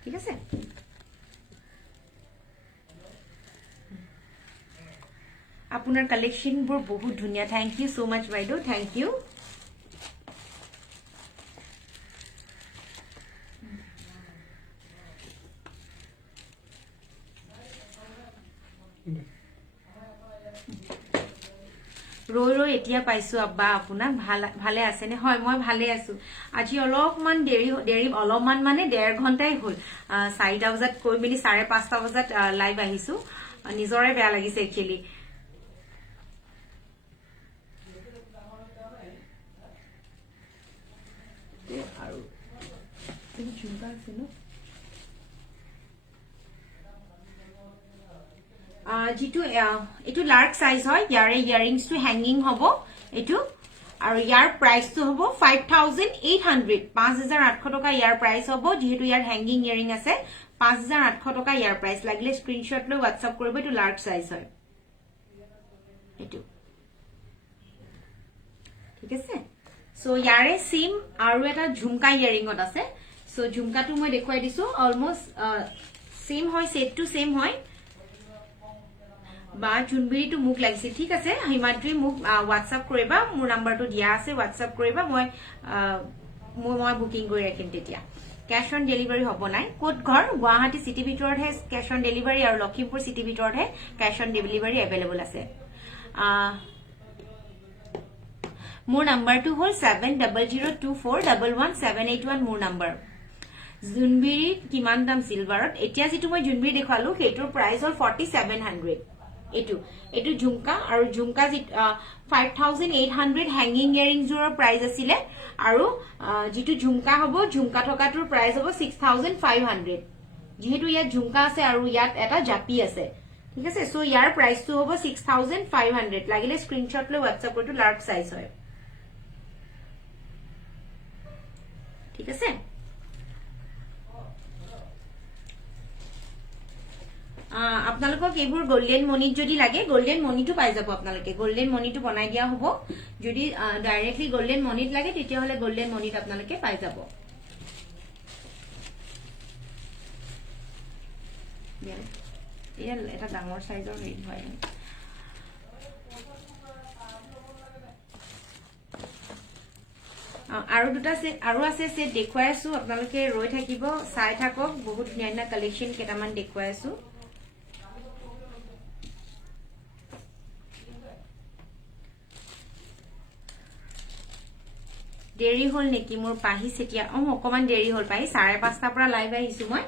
ঠিক আছে আপোনাৰ কালেকশন বোৰ বহুত ধুনিয়া থ্যাংক ইউ সো মাচ বাইদেউ থ্যাংক ইউ ৰৈ ৰৈ এতিয়া পাইছো আব্বা আপোনাক ভালে আছে নে হয় মই ভালে আছো আজি অলপমান দেৰি অলপমান মানে 1.5 ঘণ্টাই হ'ল 4টা বজাত কৈ মিলি 5:30 বজাত লাইভ আহিছো নিজৰে বেয়া লাগিছে একচুয়ালি আৰু ঝুমকা আছে ন जितु एटु लार्ज साइज হয় ইয়াৰে ইয়াৰিংস টু হ্যাঙ্গিং হ'ব এটু আৰু ইয়াৰ প্ৰাইস টু হ'ব 5800 5800 টকা ইয়াৰ প্ৰাইস হ'ব যেহেতু ইয়াৰ হ্যাঙ্গিং ইয়াৰিং আছে 5800 টকা ইয়াৰ প্ৰাইস লাগিলে স্ক্ৰিনশ্বট লৈ WhatsApp কৰিব এটু লাৰ্জ সাইজ হয় এটু ঠিক আছে সো ইয়াৰে সিম আৰু এটা ঝুমকা ইয়াৰিংত আছে সো ঝুমকাটো মই দেখুৱাই দিছো অলমোস্ট সেম হয় সেট টু সেম হয় বা জুনবিৰিটো মুখ লাগিছে ঠিক আছে হিমাদ্ৰী মুখ WhatsApp কৰিবা মোৰ নাম্বাৰটো দিয়া আছে WhatsApp কৰিবা মই বুকিং কৰি ৰাখিম তেতিয়া ক্যাশ অন ডেলিভাৰী হ'ব নাই কোড ঘৰ গুৱাহাটী সিটি ভিতৰত হে ক্যাশ অন ডেলিভাৰী আৰু লখিমপুৰ সিটি ভিতৰত হে ক্যাশ অন ডেলিভাৰী अवेलेबल আছে মোৰ নাম্বাৰটো হ'ল 7002411781 মোৰ নাম্বাৰ জুনবিৰি কিমান দাম সিলভাৰত এতিয়া যেটো মই জুনবিৰি দেখালো হেটোৰ প্ৰাইস হ'ল 4700 এটু ঝুমকা আৰু ঝুমকা 5800 হ্যাঙ্গিং ইয়াৰিং জোৰৰ প্ৰাইস আছিলে আৰু যেটো ঝুমকা হ'ব ঝুমকা থকাটোৰ প্ৰাইস হ'ব 6500 যেহেতু ইয়াত ঝুমকা আছে আৰু ইয়াত এটা জাপি আছে ঠিক আছে সো ইয়াৰ প্ৰাইসটো হ'ব 6500 লাগিলে স্ক্ৰিনশ্বট লৈ WhatsApp কৰিটো লাৰ্জ সাইজ হয় ঠিক আছে আপোনালোকক এইবোৰ গোল্ডেন মনিত যদি লাগে গোল্ডেন মনিটো পাই যাব আপোনালোকে গোল্ডেন মনিটো বনাই দিয়া হ'ব যদি ডাইৰেক্টলি গোল্ডেন মনিত লাগে তেতিয়া হলে গোল্ডেন মনিত আপোনালোকে পাই যাব এটা ডাঙৰ সাইজৰ ৰেড হয় আৰু দুটা সেট আৰু আছে সেট দেখুৱাই আছো আপোনালোকে ৰৈ থাকিব চাই থাকক বহুত ধুনীয়া কালেকশন কেটামান দেখুৱাই আছো দেৰি হল নেকি মোৰ পাহি সেটিয়া অকমান দেৰি হল পাহি 5:30 পৰা লাইভ আহিছো মই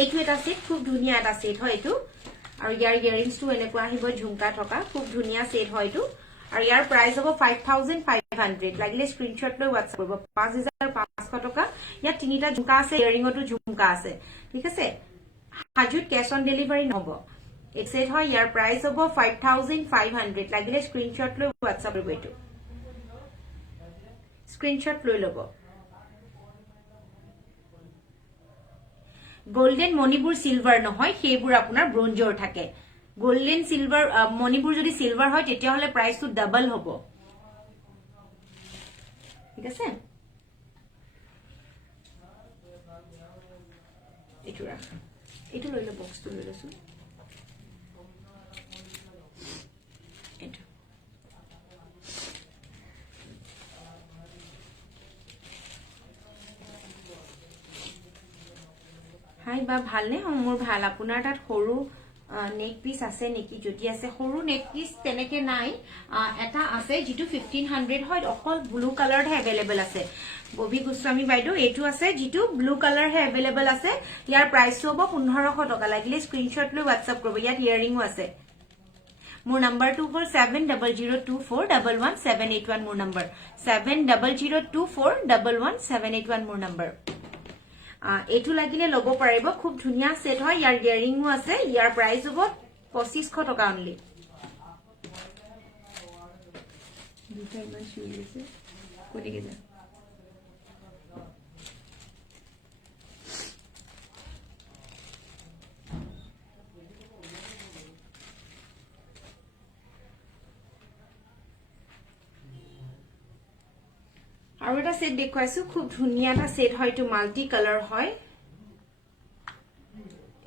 এইটো এটা সেট খুব ধুনীয়া এটা সেট হয় এটো আৰু ইয়াৰ ইয়াৰিংসটো এনেকুৱা আহিব ঝুমকা থকা খুব ধুনীয়া সেট হয় এটো আৰু ইয়াৰ প্ৰাইস হ'ব 5500 লাগিলে স্ক্ৰিনশ্বট লৈ WhatsApp কৰিব 5500 টকা ইয়াত তিনিটা ঝুমকা আছে ইয়াৰিংটো ঝুমকা আছে ঠিক আছে হাজুত ক্যাশ অন ডেলিভাৰী নহব এক সেট হয় ইয়াৰ প্ৰাইস হ'ব 5500 লাগিলে স্ক্ৰিনশ্বট লৈ WhatsApp কৰিব এটো স্ক্ৰিনশ্বট লৈ লব গোল্ডেন মণিপুৰ সিলভাৰ নহয় সেইবোৰ আপোনাৰ ব্ৰঞ্জৰ থাকে গোল্ডেন সিলভাৰ মণিপুৰ যদি সিলভাৰ হয় তেতিয়া হলে প্ৰাইসটো ডাবল হ'ব ঠিক আছে এটো লৈ ল বক্সটো লৈ লছো হাই বা ভালনে মোৰ ভাল আপোনাৰ তাত সৰু নেক পিস আছে নেকি যদি আছে সৰু নেক পিস তেনেকে নাই এটা আছে যেটো 1500 হয় অকল ব্লু কালাৰ হে अवेलेबल আছে ববি গোস্বামী বাইদেউ এটো আছে যেটো ব্লু কালাৰ হে अवेलेबल আছে ইয়াৰ প্ৰাইস হ'ব 1500 টকা লাগিলে স্ক্ৰিনশ্বট লৈ WhatsApp কৰিব ইয়াত ইয়াৰিংও আছে মোৰ নাম্বাৰটো হ'ল 7002411781 মোৰ নাম্বাৰ 7002411781 মোৰ নাম্বাৰ এটু লাগিলে লব পাৰিব খুব ধুনিয়া সেট হয় ইয়াৰ ইয়াৰিংও আছে ইয়াৰ প্ৰাইস হ'ব 2500 টকা অনলি দুটাই মান শুই আছে কোনে গেলা আৰু এটা সেট দেখুৱাইছো খুব ধুনিয়া এটা সেট হয় টু মাল্টি কালাৰ হয়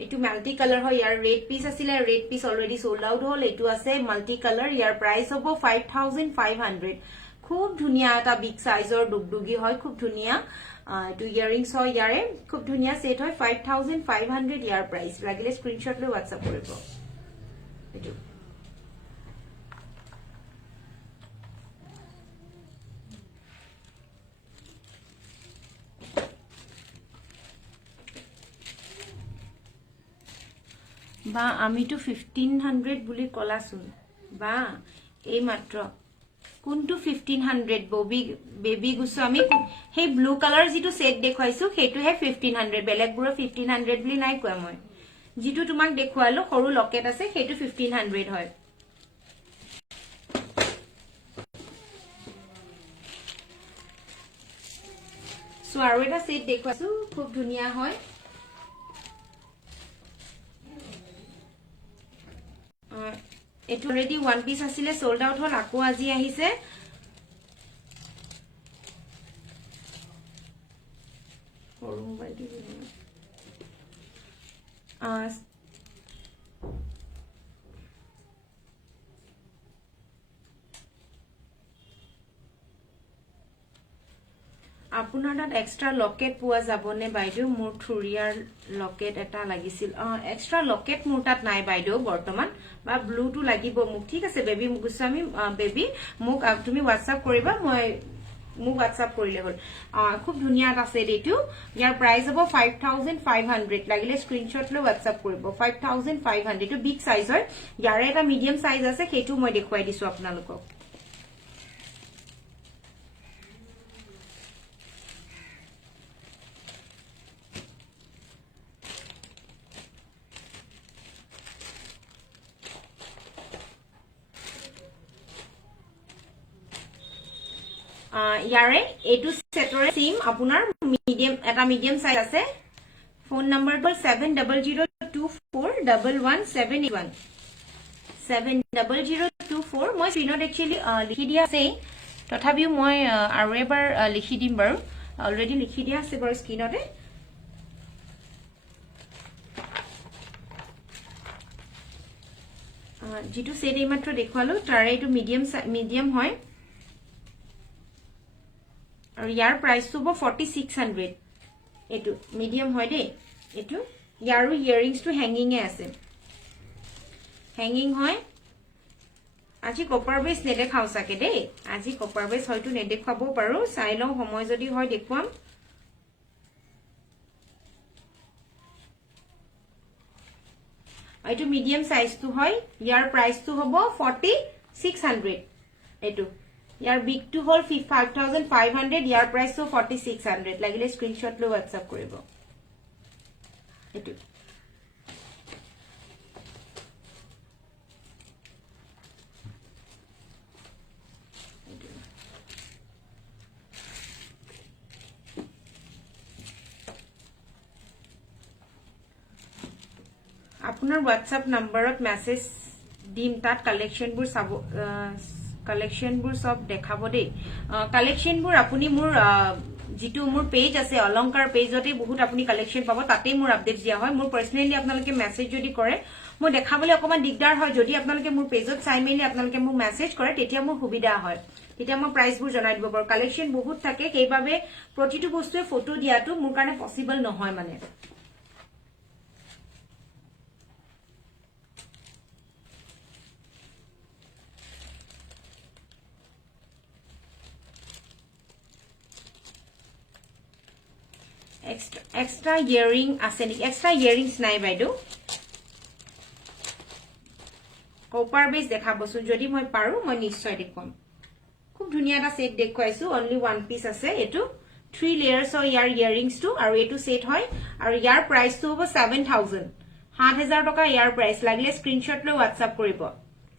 এটু মাল্টি কালাৰ হয় ইয়াৰ ৰেড পিস আছিল red piece already sold out হল এটু আছে মাল্টি কালাৰ ইয়াৰ প্ৰাইস হ'ব 5500 খুব ধুনিয়া এটা বিগ সাইজৰ ডুগডুগি হয় খুব ধুনিয়া টু ইয়াৰিংস হয় ইয়াৰে খুব ধুনিয়া সেট হয় 5500 ইয়াৰ প্ৰাইস লাগিলে স্ক্ৰিনশ্বট লৈ WhatsApp কৰিব এটু বা আমি তো 1500 বুলি কলাছুন বা এই মাত্ৰ কোনটো 1500 বেবি গোস্বামী সেই ব্লু কালাৰ যেটো সেট দেখুৱাইছো হেটো হে 1500 বেলেগবোৰ 1500 বুলি নাই কোৱা মই যেটো তোমাক দেখুৱালো সৰু লকেট আছে হেটো 1500 হয় সো আৰু এটা সেট দেখুৱাইছো খুব ধুনিয়া হয় এটো অলৰেডি ওয়ান পিস আছিল সোল্ড আউট হল আকো আজি আহিছে সৰু মোবাইলটো আপোনাৰ তাত এক্সট্ৰা লকেট পোৱা যাবনে বাইদেউ মোৰ থুৰিয়াৰ লকেট এটা লাগিছিল এক্সট্ৰা লকেট মোৰ তাত নাই বাইদেউ বৰ্তমান বা ব্লুটো লাগিব মোক ঠিক আছে বেবি গোস্বামী বেবি মোক তুমি WhatsApp কৰিবা মই মোক WhatsApp কৰিলে হ'ল খুব ধুনিয়া আছে এটো ইয়াৰ প্ৰাইস হ'ব 5500 লাগিলে স্ক্ৰিনশ্বট লৈ WhatsApp কৰিব 5500 এটো বিগ সাইজ হয় ইয়াৰে এটা মিডিয়াম সাইজ আছে হেটো মই দেখুৱাই দিছো আপোনালোকক ইয়াৰে এটু সেটৰে সিম আপোনাৰ মিডিয়াম সাইজ আছে ফোন নাম্বাৰটো 7002411781 700224 মই স্ক্ৰিনত একচুয়ালি লিখি দিয়া আছে তথাপিও মই আৰু এবাৰ লিখি দিম বাৰু অলৰেডি লিখি দিয়া আছে বাৰু স্ক্ৰিনতে যেটো সেট এইমাত্ৰ দেখুৱালো তাৰে এটো মিডিয়াম হয় আৰু ইয়াৰ প্ৰাইসটো হ'ব 4600 এটো মিডিয়াম হয় দে এটো ইয়াৰো ইয়াৰিংসটো হ্যাঙ্গিং এ আছে হ্যাঙ্গিং হয় আজি কপাৰ বেস নেদেখাও সাকে দে আজি কপাৰ বেস হয়তো নেদেখাবও পাৰো চাই লও সময় যদি হয় দেখুৱাম এটো মিডিয়াম সাইজটো হয় ইয়াৰ প্ৰাইসটো হ'ব 4600 এটো ইয়াৰ বিগ টু হল 5500 ইয়াৰ প্ৰাইস 4600 লাগিলে স্ক্ৰিনশ্বট লৈ WhatsApp কৰিব এটো আপোনাৰ WhatsApp নম্বৰত মেসেজ দিম তাত কালেকশনবোৰ চাব কালেকশনবোৰ সব দেখাব দে কালেকশনবোৰ আপুনি মোৰ যেটো মোৰ পেজ আছে অলংকাৰ পেজতে বহুত আপুনি কালেকশন পাব তাতে মোৰ আপডেট দিয়া হয় মোৰ পাৰ্সোনালি আপোনালোকে মেসেজ যদি কৰে মই দেখাবলৈ অকমান দিগদাৰ হয় যদি আপোনালোকে মোৰ পেজত চাই মেলি আপোনালোকে মোক মেসেজ কৰে তেতিয়া মোৰ সুবিধা হয় তেতিয়া মই প্ৰাইসবোৰ জনাই দিব পাৰো কালেকশন বহুত থাকে সেইভাবে প্ৰতিটো বস্তুৱে ফটো দিয়াটো মোৰ কাৰণে পসিবল নহয় মানে এক্সট্ৰা ইয়াৰিং আছে নেকি এক্সট্ৰা ইয়াৰিংছ নাই বাইদেউ কপাৰ বেস দেখাবচোন যদি মই পাৰো মই নিশ্চয় দেখুৱাম খুব ধুনিয়া এটা সেট দেখুৱাইছো অনলি ওয়ান পিস আছে এটো 3 লেয়াৰ্স অৰ ইয়াৰ ইয়াৰিংছ টু আৰু এটো সেট হয় আৰু ইয়াৰ প্ৰাইস টু হ'ব 7000 7000 টকা ইয়াৰ প্ৰাইস লাগিলে স্ক্ৰিনশ্বট লৈ WhatsApp কৰিব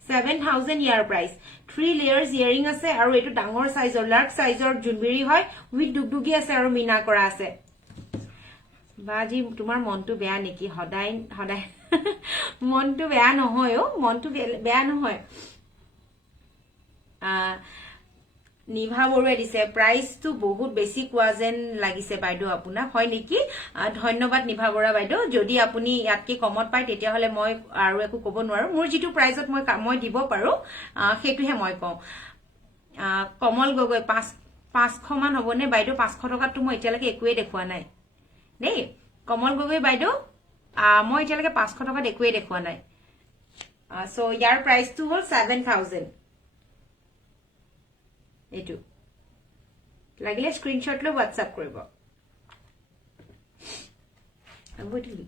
7000 ইয়াৰ প্ৰাইস 3 লেয়াৰ্স ইয়াৰিং আছে আৰু এটো ডাঙৰ সাইজৰ লাৰ্জ সাইজৰ জুনবেৰী হয় উইথ দুগদুগি আছে আৰু মিনা কৰা আছে বাজি তোমাৰ মনটো বেয়া নেকি হদাই হদাই মনটো বেয়া নহয় ও মনটো বেয়া নহয় নিভা বৰুৱে দিছে প্ৰাইসটো বহুত বেছি কোৱা যেন লাগিছে বাইদেউ আপোনাৰ হয় নেকি ধন্যবাদ নিভা বৰুৱা বাইদেউ যদি আপুনি ইয়াতকে কমত পায় তেতিয়া হলে মই আৰু একো ক'ব নোৱাৰো মোৰ যেটো প্ৰাইসত মই দিব পাৰো হেতুহে মই কওঁ কমল গগৈ 500 মান হবনে বাইদেউ 500 টকাটো মই এতিয়ালৈকে একোৱে দেখুৱা নাই দেই কমল গগৈ বাইদেউ মই এতিয়ালৈকে 500 টকা একোৱে দেখুৱা নাই সো ইয়াৰ প্ৰাইসটো হল 7000 এটো লাগিলে স্ক্ৰিনশ্বট লৈ WhatsApp কৰিব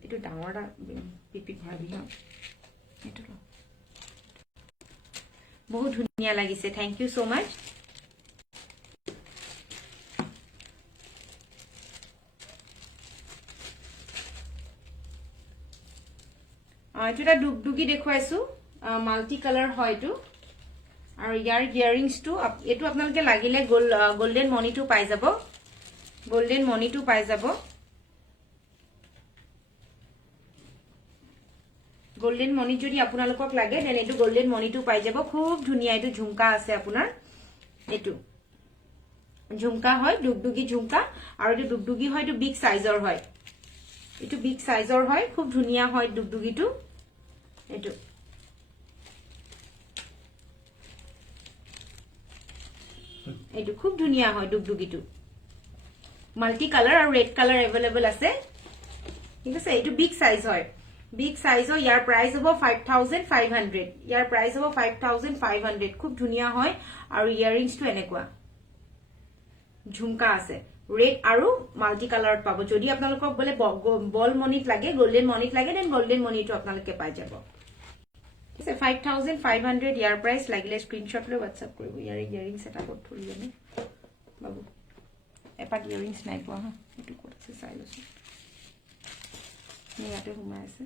এটো ডাঙৰটা পিপি ভৰাবি হা এটো বহুত ধুনিয়া লাগিছে থ্যাংক ইউ সো মাচ এটা দুগদুগি দেখুৱাইছো মাল্টি কালাৰ হয় এটো আৰু ইয়াৰ ইয়াৰিংছ টু এটো আপোনালোকে লাগিলে গোল্ডেন মনিটো পাই যাব গোল্ডেন মনিটো পাই যাব গোল্ডেন মনি যদি আপোনালোকক লাগে দেন এটো গোল্ডেন মনিটো পাই যাব খুব ধুনিয়া এটো ঝুমকা আছে আপোনাৰ এটো ঝুমকা হয় দুগদুগি ঝুমকা আৰু এটো দুগদুগি হয় এটো বিগ সাইজৰ হয় এটো বিগ সাইজৰ হয় খুব ধুনিয়া হয় দুগদুগিটো এটো এটো খুব ধুনিয়া হয় দুগদুগিটো মাল্টি কালাৰ আৰু ৰেড কালাৰ अवेलेबल আছে ঠিক আছে এটো বিগ সাইজ হয় বিগ সাইজ হয় ইয়াৰ প্ৰাইস হ'ব 5500 ইয়াৰ প্ৰাইস হ'ব 5500 খুব ধুনিয়া হয় আৰু ইয়াৰিংছটো এনেকুৱা ঝুমকা আছে ৰেড আৰু মাল্টি কালাৰত পাব যদি আপোনালোকক বলে বল মনিত লাগে গোল্ডেন মনিত লাগে দেন গোল্ডেন মনিটো আপোনালোকে পাই যাব ঠিক আছে 5500 ইয়াৰ প্ৰাইস লাগিলে স্ক্ৰিনশ্বট লৈ WhatsApp কৰিব ইয়াৰ ইয়াৰিংছ এটা ক'ত থৰি জানে বাবু এপাত ইয়াৰিংছ নাই পোৱা হা এটো ক'ত আছে চাই লৈছো ইয়াতে সোমাই আছে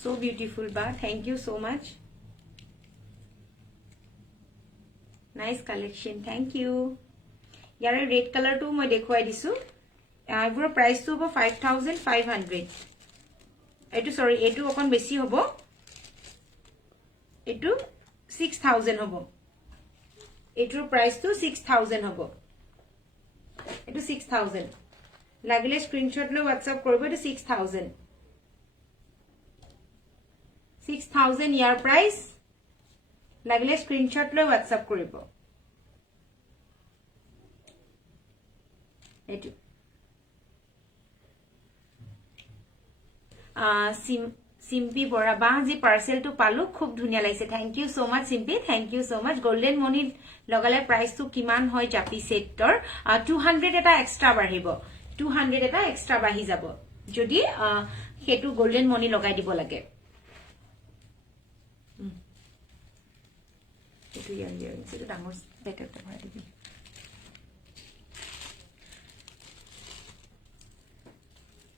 so beautiful ba thank you so much nice collection thank you yare red color to moi dekhuai disu ibro price to hobo 5500 etu sorry etu okon beshi hobo etu 6000 hobo etu price to 6000 hobo etu 6000 লাগলে স্ক্রিনশট লৈ WhatsApp করব এটো 6000 ইয়ার প্রাইস লাগলে স্ক্রিনশট লৈ WhatsApp কৰিব এটো সিম্পি বৰা বা জি পাৰ্সেলটো পালো খুব ধুনিয়া লাগিছে থ্যাংক ইউ সো মাচ সিম্পি থ্যাংক ইউ সো মাচ গোল্ডেন মনি লগালে প্ৰাইসটো কিমান হয় জাপি সেটৰ 200 এটা এক্সট্ৰা বাঢ়িব 200 এটা এক্সট্ৰা বাঢ়ি যাব যদি হেতু গোল্ডেন মনি লগাই দিব লাগে এটো ইয়াৰিংছ এটো ডাঙৰ পেকেটটা ভৰাই দিবি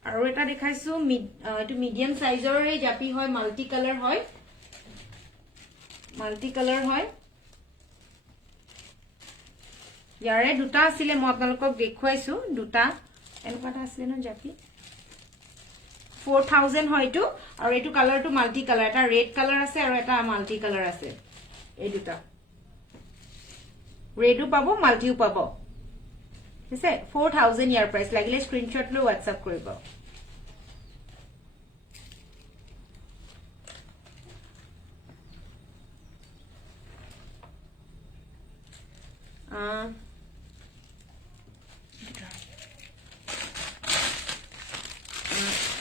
আৰু এটা দেখাইছো এটো মিডিয়াম সাইজৰ এই জাপি হয় মাল্টি কালাৰ হয় ইয়াৰে দুটা আছিল মই আপোনালোকক দেখুৱাইছো দুটা এনেকুৱা আছিল ন জাপি 4000 হয়টো আৰু এটো কালাৰটো মাল্টি কালাৰ এটা ৰেড কালাৰ আছে আৰু এটা মাল্টি কালাৰ আছে এই দুটা ৰেডও পাব মাল্টিও পাব ঠিক আছে 4000 ইয়াৰ প্ৰাইস লাগিলে স্ক্ৰিনশ্বট লৈ WhatsApp কৰিব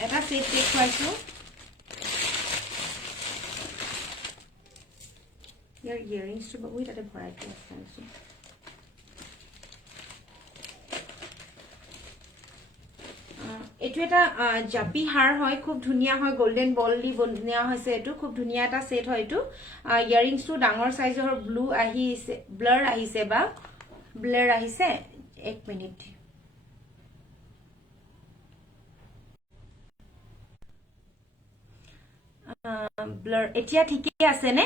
এটা সেট দেখুৱাইছো ইয়াৰ ইয়াৰিংছ টো বাবু তাতে ভৰাই থৈ আছে এটো এটা জাপি হার হয় খুব ধুনিয়া হয় গোল্ডেন বল দি বনিয়া হইছে এটো খুব ধুনিয়া এটা সেট হয় এটো ইয়ারিংস টু ডাঙৰ সাইজৰ ব্লু আহিছে ব্লাৰ আহিছে বা ব্লাৰ আহিছে 1 মিনিট ব্লাৰ এতিয়া ঠিকই আছে নে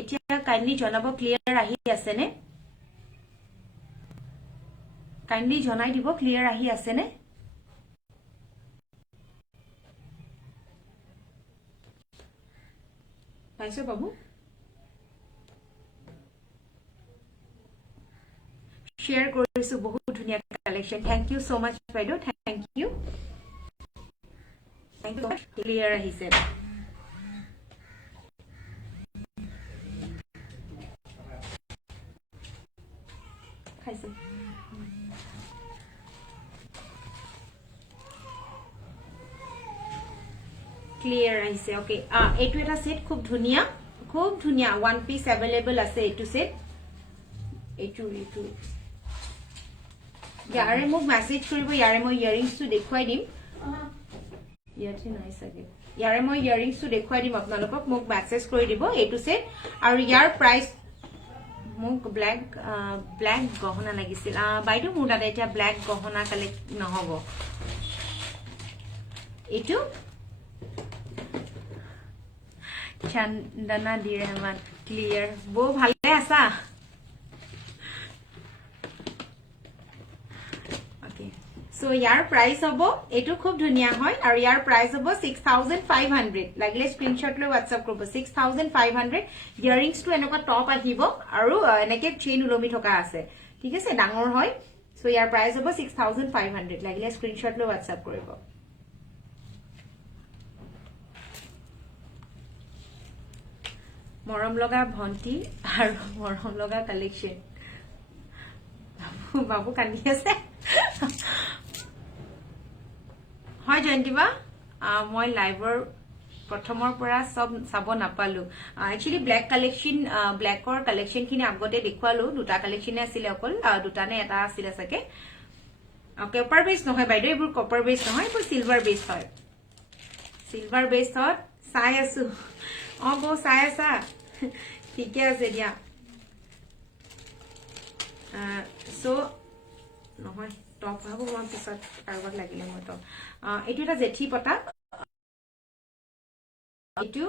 এতিয়া কাইন্ডলি জনাব ক্লিয়াৰ আহি আছে নে কাইন্ডলি জনাই দিব ক্লিয়াৰ আহি আছে নে পাইছো বাবু শেয়াৰ কৰিছো বহুত ধুনিয়া কালেকশন থ্যাংক ইউ সো মাচ বাইদেউ থ্যাংক ইউ ক্লিয়াৰ আহিছে খাইছে ক্লিয়াৰ আহিছে ওকে এটো এটা সেট খুব ধুনিয়া ওয়ান পিস अवेलेबल আছে এটো সেট এটো ইয়াৰে মোক মেসেজ কৰিব ইয়াৰে মই ইয়াৰিংস টু দেখুৱাই দিম ইয়াতে নাই সাগে ইয়াৰে মই ইয়াৰিংস টু দেখুৱাই দিম আপোনালোকক মোক মেসেজ কৰি দিব এটো সেট আৰু ইয়াৰ প্ৰাইস মোক ব্ল্যাক গহনা লাগিছিল বাইদেউ মোৰ দাদা এটা ব্ল্যাক গহনা কালেক্ট নহব এটো চন্দনা দি रहमान ক্লিয়াৰ বো ভালে আছা ওকে সো ইয়াৰ প্ৰাইস হ'ব এটো খুব ধুনিয়া হয় আৰু ইয়াৰ প্ৰাইস হ'ব 6500 লাগিলে স্ক্ৰিনশট লৈ WhatsApp কৰিব 6500 ইয়াৰিংস টু এনেকুৱা টপ আহিব আৰু এনেকে চেইন উলমি থকা আছে ঠিক আছে ডাঙৰ হয় সো ইয়াৰ প্ৰাইস হ'ব 6500 লাগিলে স্ক্ৰিনশট লৈ WhatsApp কৰিব মৰম লগা ভন্টি আৰু মৰম লগা কালেকশন বাবু কান্দি আছে হয় জয়ন্তিবা মই লাইভৰ প্ৰথমৰ পৰা সব চাব নাপালো একচুয়ালি ব্ল্যাক কালেকশন ব্ল্যাকৰ কালেকশন খিনি আগতে দেখুৱালো দুটা কালেকশন আছিল অকল দুটা নে এটা আছিল সকে কপাৰ বেস নহয় বাইদেউ এবোৰ কপাৰ বেস নহয় এবোৰ সিলভাৰ বেস হয় সিলভাৰ বেস হয় চাই আছো বো চাই আছা ঠিকে আছে দিয়া সো নহয় টপ হ'ব মই পিছত কাৰোবাক লাগিলে মই টপ এটো এটা জেঠি পটা এটো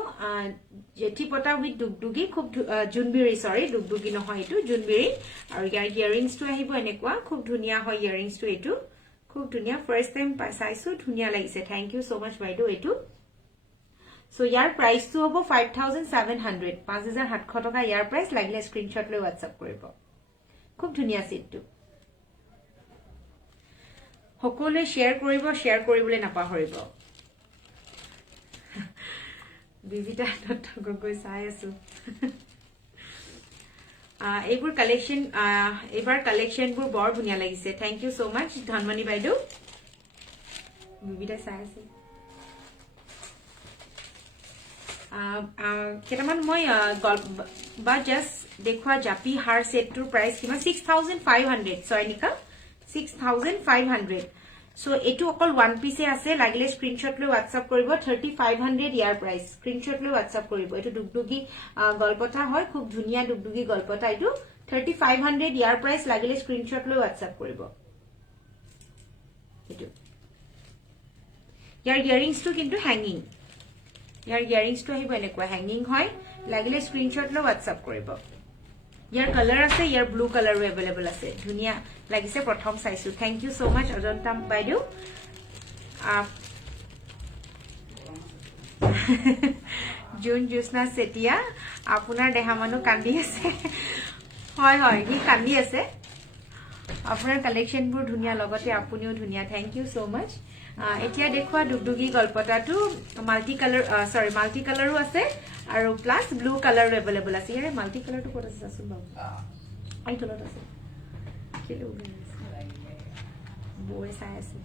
জেঠি পটা উইথ দুগদুগি খুব জুনবিৰি সৰি দুগদুগি নহয় এটো জুনবিৰি আৰু ইয়াৰিংস টু আহিব এনেকুৱা খুব ধুনিয়া হয় ইয়াৰিংস টু এটো খুব ধুনিয়া ফাৰ্স্ট টাইম চাইছো ধুনিয়া লাগিছে থ্যাংক ইউ সো মাচ বাইদেউ এটো So ইয়াৰ প্ৰাইস তো হ'ব 5700 5700 টকা ইয়াৰ প্ৰাইস লাগিলে স্ক্ৰিনশট লৈ WhatsApp কৰিব খুব ধুনিয়া সেটটো সকলোৱে শেয়াৰ কৰিবলৈ নাপাহৰিব বিবিতা গগৈ চাই আছো এইবোৰ কালেকশন এবাৰ কালেকশনবোৰ বৰ ধুনিয়া লাগিছে থ্যাংক ইউ সো মাচ ধনমণি বাইদেউ বিবিতা চাই আছে কেটামান মই বা জাস্ট দেখুৱা জাপি হাৰ সেটটোৰ প্ৰাইস কিমান 6500 সয়নিকা 6500 সো এটো অকল ওয়ান পিসে আছে লাগিলে স্ক্রিনশট লৈ WhatsApp কৰিব 3500 ইয়াৰ প্ৰাইস স্ক্ৰিনশট লৈ WhatsApp কৰিব এটো দুগদুগি গলপতা হয় খুব ধুনিয়া দুগদুগি গলপতা এটো 3500 ইয়াৰ প্ৰাইস লাগিলে স্ক্ৰিনশট লৈ WhatsApp কৰিব এটো ইয়াৰ ইয়াৰিংস টু কিন্তু হ্যাঙ্গিং ইয়াৰ ইয়াৰিংস টু আহিব এনেকুৱা হ্যাঙ্গিং হয় লাগিলে স্ক্ৰিনশট লৈ WhatsApp কৰিব ইয়াৰ কালাৰ আছে ইয়াৰ ব্লু কালাৰো अवेलेबल আছে ধুনিয়া লাগিছে প্ৰথম চাইছো থ্যাংক ইউ সো মাচ অজন্তা বাইদেউ জুন জুসনা সেটিয়া আপোনাৰ দেহা মানু কান্দি আছে হয় হয় হি কান্দি আছে আপোনাৰ কালেকশনবোৰ ধুনিয়া লগতে আপুনিও ধুনিয়া থ্যাংক ইউ সো মাচ এতিয়া দেখুৱা দুগদুগি গলপটাটো মাল্টি কালাৰো আছে আৰু প্লাস ব্লু কালাৰ अवेलेबल আছে ইয়াৰে মাল্টি কালাৰটো ক'ত আছে চাচোন বাবু আই তলত আছে কেলে ওলাই আছে বৈ চাই আছে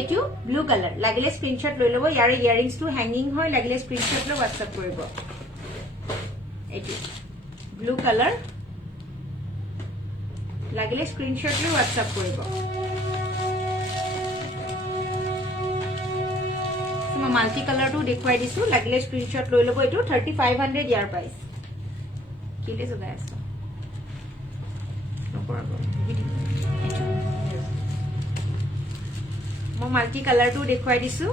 এটো ব্লু কালাৰ লাগিলে স্ক্ৰিনশট লৈ লব ইয়াৰে ইয়াৰিংস টু হ্যাঙ্গিং হয় লাগিলে স্ক্ৰিনশট লৈ WhatsApp কৰিব এটো ব্লু কালাৰ লাগিলে স্ক্ৰিনশ্বট লৈ WhatsApp কৰিব মই মাল্টি কালাৰটো দেখুৱাই দিছো লাগিলে স্ক্ৰিনশ্বট লৈ ল'ব এটো 3500 ইয়াৰ প্ৰাইস কিলে জগাই আছে মই মাল্টি কালাৰটো দেখুৱাই দিছো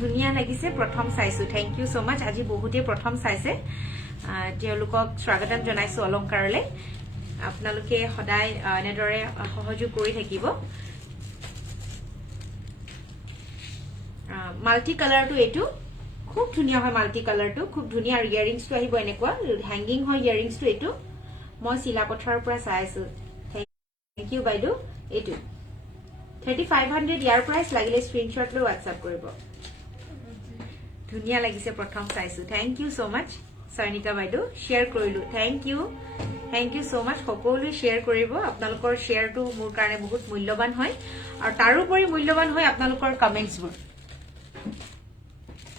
ধুনিয়া লাগিছে প্ৰথম চাইছো থ্যাংক ইউ সো মাচ আজি বহুতে প্ৰথম চাইছে তেওঁলোকক স্বাগতম জনাইছো অলংকাৰলে আপোনালোকে সদায় এনেদৰে সহযোগ কৰি থাকিব মাল্টি কালাৰটো এটো খুব ধুনিয়া হয় মাল্টি কালাৰটো খুব ধুনিয়া ইয়াৰিংছটো আহিব এনেকুৱা হ্যাঙ্গিং হয় ইয়াৰিংছটো এটো মই শিলাপথাৰৰ পৰা চাইছো থ্যাংক ইউ বাইদু এটো 3500 ইয়াৰ প্ৰাইস লাগিলে স্ক্ৰিনশ্বট লৈ WhatsApp কৰিব ধুনিয়া লাগিছে প্ৰথম চাইছো থ্যাংক ইউ সো মাচ সৈনিকা বাইদু শেয়াৰ কৰিলো থ্যাংক ইউ সো মাচ সকলোৱে শেয়াৰ কৰিব আপোনালোকৰ শেয়াৰটো মোৰ কাৰণে বহুত মূল্যৱান হয় আৰু তাৰোপৰি মূল্যৱান হয় আপোনালোকৰ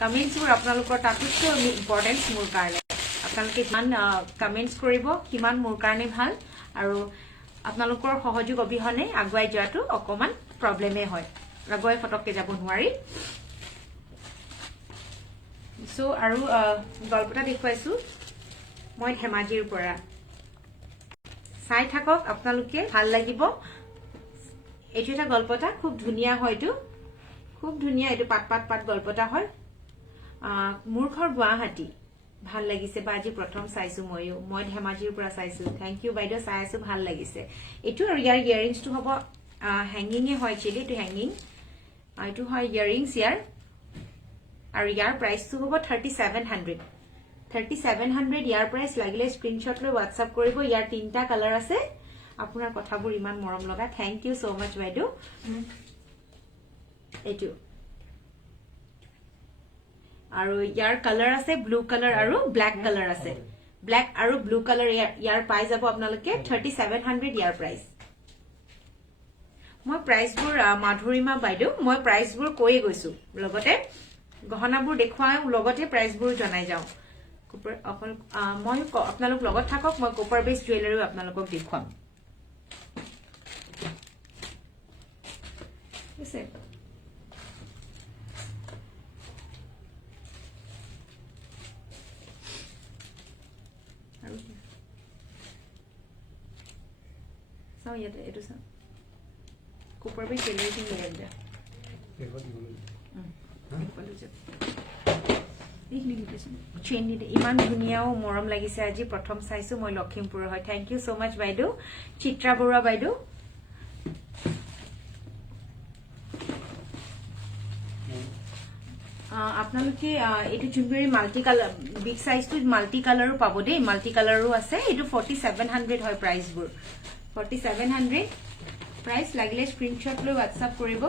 কমেন্টছবোৰ আপোনালোকৰ তাতোকৈ ইম্পৰ্টেন্স মোৰ কাৰণে আপোনালোকে কিমান কমেন্টছ কৰিব কিমান মোৰ কাৰণে ভাল আৰু আপোনালোকৰ সহযোগ অবিহনে আগুৱাই যোৱাটো অকমান প্ৰবলেমে হয় আগুৱাই ফটককে যাব নোৱাৰি সো আৰু গল্পটা দেখুৱাইছো মই ধেমাজিৰ পৰা চাই থাকক আপোনালোকে ভাল লাগিব এইটো এটা গল্পটা খুব ধুনিয়া হয়টো খুব ধুনিয়া এটো পাট গল্পটা হয় মোৰ ঘৰ গুৱাহাটী ভাল লাগিছে বাজি প্ৰথম চাইছো মই ধেমাজিৰ পৰা চাইছো থ্যাংক ইউ বাইদেউ চাইছো ভাল লাগিছে এটো ইয়াৰ ইয়াৰিংছটো হ'ব হ্যাঙ্গিং হয় চিলি টু হ্যাঙ্গিং এটো হয় ইয়াৰিংছ ইয়াৰ আৰু ইয়াৰ প্ৰাইসটো হ'ব 3700 ইয়াৰ প্ৰাইস লাগিলে স্ক্ৰিনশ্বট লৈ WhatsApp কৰিব ইয়াৰ তিনটা কালাৰ আছে আপোনাৰ কথাবোৰ ইমান মৰম লগা থ্যাংক ইউ সো মাচ বাইদেউ এটো আৰু ইয়াৰ কালাৰ আছে ব্লু কালাৰ আৰু ব্ল্যাক কালাৰ আছে ব্ল্যাক আৰু ব্লু কালাৰ ইয়াৰ পাই যাব আপোনালোকে 3700 ইয়াৰ প্ৰাইস মই প্ৰাইসবোৰ মাধুৰিমা বাইদেউ মই প্ৰাইসবোৰ কৈয়ে গৈছো লগতে গহনাবোৰ দেখুৱাও লগতে প্ৰাইসবোৰ জনাই যাও মই আপোনালোক লগত থাকক মই কপাৰ বেস জুৱেলাৰী আপোনালোকক দেখুৱাম আছে So yeah, it is. Cooper be celebrating the end. Chain ইমান ধুনিয়াও মৰম লাগিছে আজি প্ৰথম চাইছো মই লখিমপুৰ হয় থ্যাংক ইউ সো মাচ বাইদেউ চিত্ৰা বৰুৱা বাইদেউ আপোনালোকে এটো চুনবেৰী মাল্টি কালাৰ বিগ সাইজটো মাল্টি কালাৰো পাব দেই মাল্টি কালাৰো আছে এটো 4700 হয় প্ৰাইসবোৰ 4700 প্ৰাইস লাগিলে স্ক্ৰিনশ্বট লৈ WhatsApp কৰিব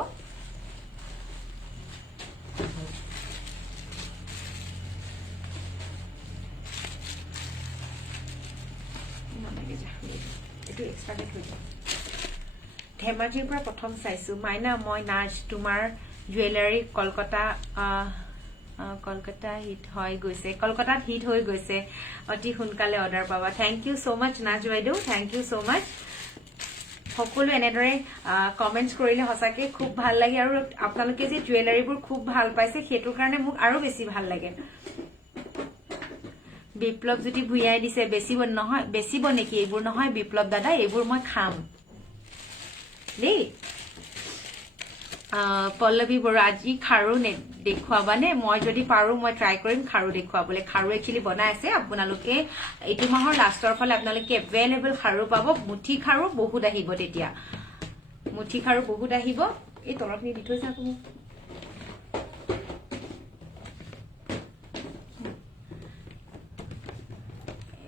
ধেমাজিৰ পৰা প্ৰথম চাইছো মাইনা মই নাচ তোমাৰ জুৱেলাৰী কলকাতা হিট হৈ গৈছে কলকাতাত হিট হৈ গৈছে অতি সোনকালে অৰ্ডাৰ পাবা থ্যাংক ইউ সো মাচ নাচ বাইদেউ থ্যাংক ইউ সো মাচ সকলো এনেদৰে কমেন্টছ কৰিলে হসাকে খুব ভাল লাগে আৰু আপোনালোকে যে জুৱেলাৰীবোৰ খুব ভাল পাইছে হেতুৰ কাৰণে মোক আৰু বেছি ভাল লাগে বিপ্লৱ যদি ভুয়াই দিছে বেছিব নেকি এইবোৰ নহয় বিপ্লৱ দাদা এইবোৰ মই খাম দেই পল্লৱী বড়া আজি খাৰু দেখুৱাবানে মই যদি পাৰো মই ট্ৰাই কৰিম খাৰু দেখুৱাবলে খাৰু একচুয়ালি বনাই আছে আপোনালোকে এইটো মাহৰ লাষ্টৰ ফালে আপোনালোকে এভেইলেবল খাৰু পাব মুঠি খাৰু বহুত আহিব তেতিয়া মুঠি খাৰু বহুত আহিব এই তলতনি দি থৈছা তুমি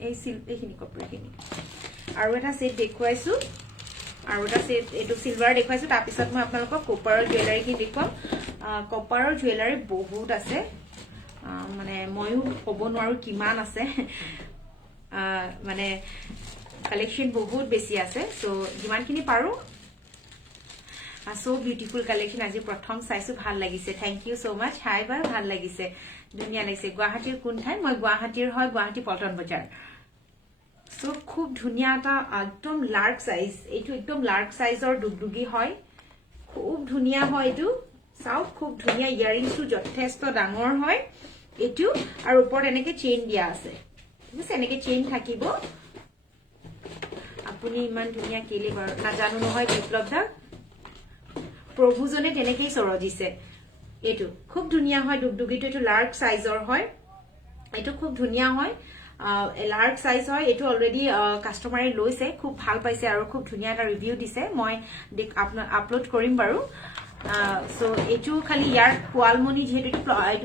এই এইখিনি কপৰখিনি আৰু এটা সেট দেখুৱাইছো আৰু এটা সেট এটো সিলভাৰ দেখুৱাইছো তাৰ পিছত মই আপোনালোকক কপাৰৰ জুৱেলাৰী কি দেখুৱাম কপাৰৰ জুৱেলাৰী বহুত আছে মানে ময়ো ক'ব নোৱাৰো কিমান আছে মানে কালেকশন বহুত বেছি আছে সো যিমানখিনি পাৰো সো বিউটিফুল কালেকশন আজি প্ৰথম চাইছো ভাল লাগিছে থ্যাংক ইউ সো মাচ হাই বাই ভাল লাগিছে ধুনীয়া লাগিছে গুৱাহাটীৰ কোন ঠাই মই গুৱাহাটীৰ হয় গুৱাহাটী পল্টন বজাৰ সো খুব ধুনীয়া এটা একদম লাৰ্জ সাইজ এইটো একদম লাৰ্জ সাইজৰ দুগদুগি হয় খুব ধুনীয়া হয় এইটো চাও খুব ধুনীয়া ইয়াৰিংছটো যথেষ্ট ডাঙৰ হয় এইটো আৰু ওপৰত এনেকে চেইন দিয়া আছে ঠিক আছে এনেকে চেইন থাকিব আপুনি ইমান ধুনীয়া কেলে বাৰু নাজানো নহয় বিপ্লৱ দা প্ৰভুজনে তেনেকেই সৰজিছে এইটো খুব ধুনীয়া হয় দুগদুগিটো এইটো লাৰ্জ সাইজৰ হয় এইটো খুব ধুনীয়া হয় লাৰ্জ সাইজ হয় এইটো অলৰেডি কাস্টমাৰে লৈছে খুব ভাল পাইছে আৰু খুব ধুনীয়া এটা ৰিভিউ দিছে মই আপলোড কৰিম বাৰু সো এইটো খালি ইয়াৰ পোৱালমণি যেহেতু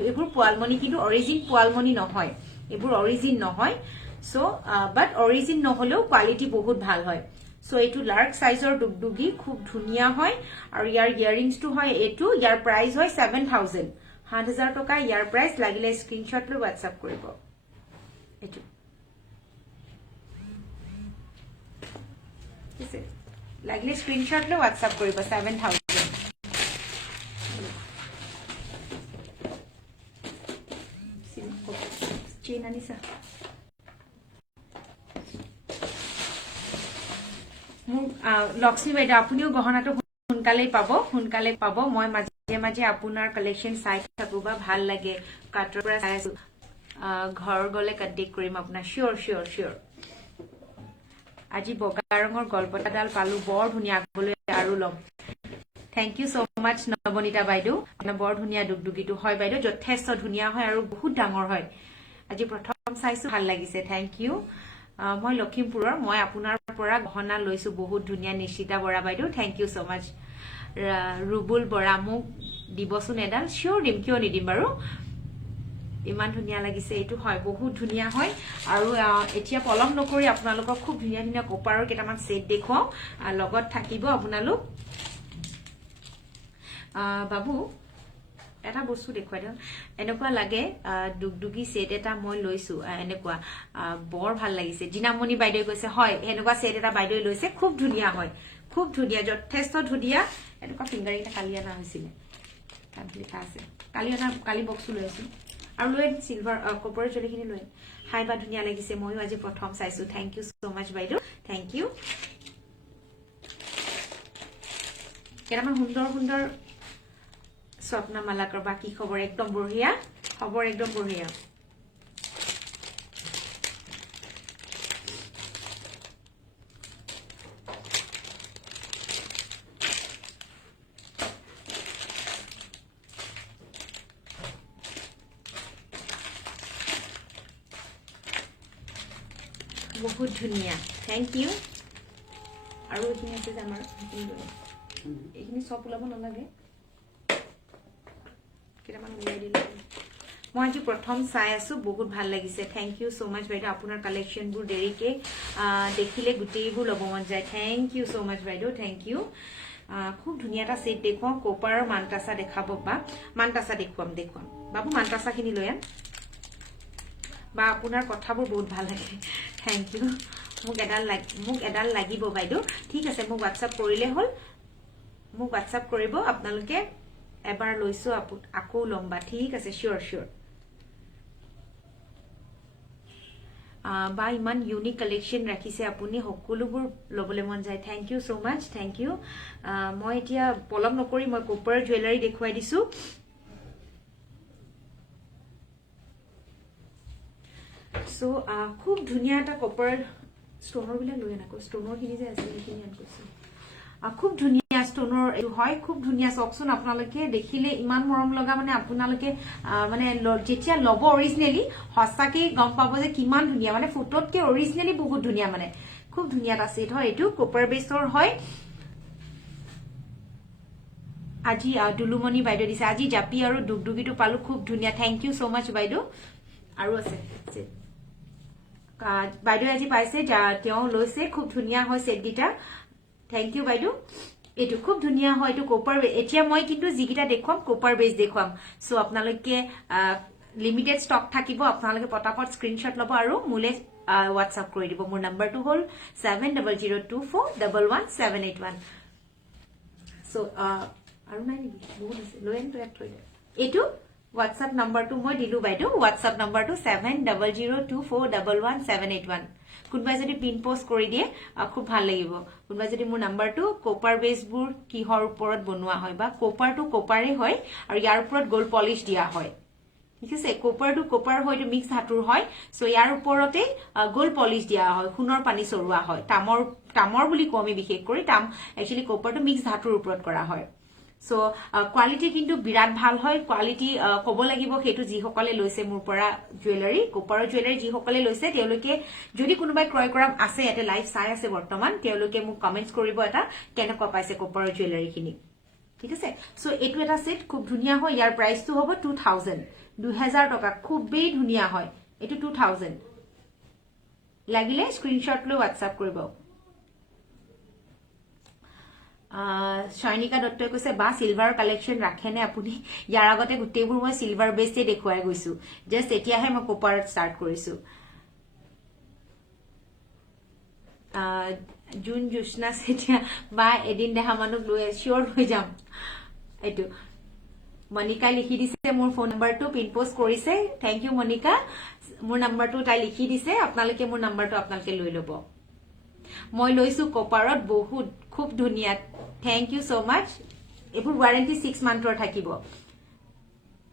এইবোৰ পোৱালমণি কিন্তু অৰিজিন পোৱালমণি নহয় এইবোৰ অৰিজিন নহয় সো বাট অৰিজিন নহলেও কোৱালিটি বহুত ভাল হয় সো এইটো লাৰ্জ সাইজৰ দুগদুগি খুব ধুনীয়া হয় আৰু ইয়াৰ ইয়াৰিংছটো হয় এইটো ইয়াৰ প্ৰাইস হয় 7000 7000 টকা ইয়াৰ প্ৰাইস লাগিলে স্ক্ৰিনশ্বট লৈ WhatsApp কৰিব এইটো ঠিক লাগিলে স্ক্ৰিনশ্বট লৈ WhatsApp কৰিব 7000 চেইন আনিছা লক্ষ্মী বাইদেউ আপুনিও গহনাটো সোনকালে পাব মই মাজে মাজে আপোনাৰ কালেকশন চাই থাকো বা ভাল লাগে কাটৰ পৰা চাই আছো ঘৰ গলে কন্টেক্ট কৰিম আপোনাৰ শিওৰ আজি বগা ৰঙৰ গলপতাডাল পালো বৰ ধুনীয়া আগলৈ আৰু লম থ্যাংক ইউ সো মাচ নবনীতা বাইদেউ আপোনাৰ বৰ ধুনীয়া দুগদুগিটো হয় বাইদেউ যথেষ্ট ধুনীয়া হয় আৰু বহুত ডাঙৰ হয় আজি প্ৰথম চাইছো ভাল লাগিছে থ্যাংক ইউ মই লখিমপুৰৰ মই আপোনাৰ পৰা গহনা লৈছো বহুত ধুনীয়া নিশ্চিতা বৰা বাইদেউ থ্যাংক ইউ সো মাচ ৰুবুল বৰা মোক দিবচোন এডাল শিওৰ দিম কিয় নিদিম বাৰু ইমান ধুনীয়া লাগিছে এইটো হয় বহুত ধুনীয়া হয় আৰু এতিয়া পলম নকৰি আপোনালোকক খুব ধুনীয়া ধুনীয়া কপাৰৰ কেইটামান সেট দেখুৱাও লগত থাকিব আপোনালোক বাবু এটা বস্তু দেখুৱাই দিওঁ এনেকুৱা লাগে দুগদুগি সেট এটা মই লৈছো এনেকুৱা বৰ ভাল লাগিছে জিনামণি বাইদেউ কৈছে হয় এনেকুৱা সেট এটা বাইদেউ লৈছে খুব ধুনীয়া হয় খুব ধুনীয়া যথেষ্ট ধুনীয়া এনেকুৱা ফিংগাৰিং এটা কালি আনা হৈছিল তাত লিখা আছে কালি বক্সটো লৈ আছো আৰু লৈ সিলভাৰ কপাৰৰ চুলিখিনি লৈ হাই বা ধুনীয়া লাগিছে মইও আজি প্ৰথম চাইছো থ্যাংক ইউ সো মাচ বাইদেউ থ্যাংক ইউ কেইটামান সুন্দৰ স্বপ্না মালাকৰ বাকি খবৰ একদম বঢ়িয়া বহুত ধুনীয়া থ্যাংক ইউ আৰু এইখিনি আছে যে আমাৰ এইখিনি সব ওলাব নালাগে কেইটামান উলিয়াই দিলে মই আজি প্ৰথম চাই আছো বহুত ভাল লাগিছে থ্যাংক ইউ সো মাচ বাইদেউ আপোনাৰ কালেকশনবোৰ দেৰিকে দেখিলে গুটেইবোৰ ল'ব মন যায় থ্যাংক ইউ সো মাচ বাইদেউ থ্যাংক ইউ খুব ধুনীয়া এটা সেট দেখুৱাও কপাৰৰ মানটাসা দেখাব বা মানটাসা দেখুৱাম বাবু মানটাসাখিনি লৈ আন বা আপোনাৰ কথাবোৰ বহুত ভাল লাগে থ্যাংক ইউ মোক এডাল লাগিব বাইদেউ ঠিক আছে মোক WhatsApp কৰিলে হ'ল মোক WhatsApp কৰিব আপোনালোকে এবাৰ লৈছো আকৌ লম্বা ঠিক আছে শিওৰ বা ইমান ইউনিক কালেকশন ৰাখিছে আপুনি সকলোবোৰ লবলৈ মন যায় থ্যাংক ইউ সো মাচ থ্যাংক ইউ মই এতিয়া পলম নকৰি মই কপাৰ জুৱেলাৰী দেখুৱাই দিছো সো খুব ধুনীয়া এটা কপাৰ ষ্টনৰ বিলাক লৈ আনকো ষ্টনৰ খিনি যে আছে সেইখিনি আনকৈছো খুব ধুনীয়া ষ্টনৰ এইটো হয় খুব ধুনীয়া চকচোন আপোনালোকে দেখিলে ইমান মৰম লগা মানে আপোনালোকে মানে যেতিয়া লব অৰিজিনেলি হসাকে গম পাব যে কিমান ধুনীয়া মানে ফটোতকে অৰিজিনেলি বহুত ধুনীয়া মানে খুব ধুনীয়া এটা সেট হয় এইটো কপাৰ বেছৰ হয় আজি দুলুমণি বাইদেউ দিছে আজি জাপি আৰু দুগদুগিটো পালো খুব ধুনীয়া থ্যাংক ইউ সো মাচ বাইদেউ আৰু আছে বাইদেউ আজি পাইছে তেওঁ লৈছে খুব ধুনীয়া হয় সেট গিটা থ্যাংক ইউ বাইদেউ এইটো খুব ধুনীয়া হয় এইটো কপাৰ এতিয়া মই কিন্তু যিগিটা দেখুৱাম কপাৰ বেছ দেখুৱাম সো আপোনালোকে লিমিটেড ষ্টক থাকিব আপোনালোকে পটাপট স্ক্ৰিনশ্বট ল'ব আৰু মোলে WhatsApp কৰি দিব মোৰ নম্বৰটো হ'ল 7002411781 সো সো আৰু নাই নেকি বহুত আছে লৈ আন তো এক থৈ দে এইটো WhatsApp নাম্বাৰটো মই দিলো বাইদেউ WhatsApp নাম্বাৰটো 7002411781 কোনবাই যদি পিন পোস্ট কৰি দিয়ে খুব ভাল লাগিব কোনবাই যদি মোৰ নাম্বাৰটো কোপাৰ বেসবোৰ কিহৰ ওপৰত বনোৱা হয় বা কোপাৰটো কোপাৰে হয় আৰু ইয়াৰ ওপৰত গোল্ড পলিশ দিয়া হয় ঠিক আছে কোপাৰটো কোপাৰ হয়টো মিক্স ধাতুৰ হয় সো ইয়াৰ ওপৰতে গোল্ড পলিশ দিয়া হয় সোণৰ পানী চৰুৱা হয় তামৰ বুলি কওঁ আমি বিশেষ কৰি তাম একচুয়ালি কোপাৰটো মিক্স ধাতুৰ ওপৰত কৰা হয় সো কোৱালিটি কিন্তু বিৰাট ভাল হয় কোৱালিটি ক'ব লাগিব সেইটো যিসকলে লৈছে মোৰ পৰা জুৱেলাৰী কোপাৰৰ জুৱেলাৰী যিসকলে লৈছে তেওঁলোকে যদি কোনোবাই ক্ৰয় কৰা আছে এটা লাইভ চাই আছে বৰ্তমান তেওঁলোকে মোক কমেন্টছ কৰিব এটা কেনেকুৱা পাইছে কোপাৰৰ জুৱেলাৰী খিনি ঠিক আছে সো এইটো এটা সেট খুব ধুনীয়া হয় ইয়াৰ প্ৰাইসটো হ'ব 2000 টকা খুবেই ধুনীয়া হয় এইটো 2000 লাগিলে স্ক্ৰিনশ্বট লৈ WhatsApp কৰিব শয়নিকা দত্তই কৈছে বা সিলভাৰ কালেকশন ৰাখেনে আপুনি ইয়াৰ আগতে গুটেইবোৰ মই সিলভাৰ বেসে দেখুৱাই গৈছো জাস্ট এতিয়াহে মই কোপাৰত স্টাৰ্ট কৰিছো জুন জুসনা সেতিয়া বা এদিন দেখা মানুহ লৈ শিওৰ হৈ যাম এইটো মনিকা লিখি দিছে মোৰ ফোন নাম্বাৰটো পিন পোস্ট কৰিছে থ্যাংক ইউ মনিকা মোৰ নাম্বাৰটো তাই লিখি দিছে আপোনালোকে মোৰ নাম্বাৰটো আপোনালোকে লৈ ল'ব মই লৈছো কোপাৰত বহুত খুব ধুনীয়া থ্যাংক ইউ সো মাচ এবোৰ ওয়াৰেন্টি 6 মান্থৰ থাকিব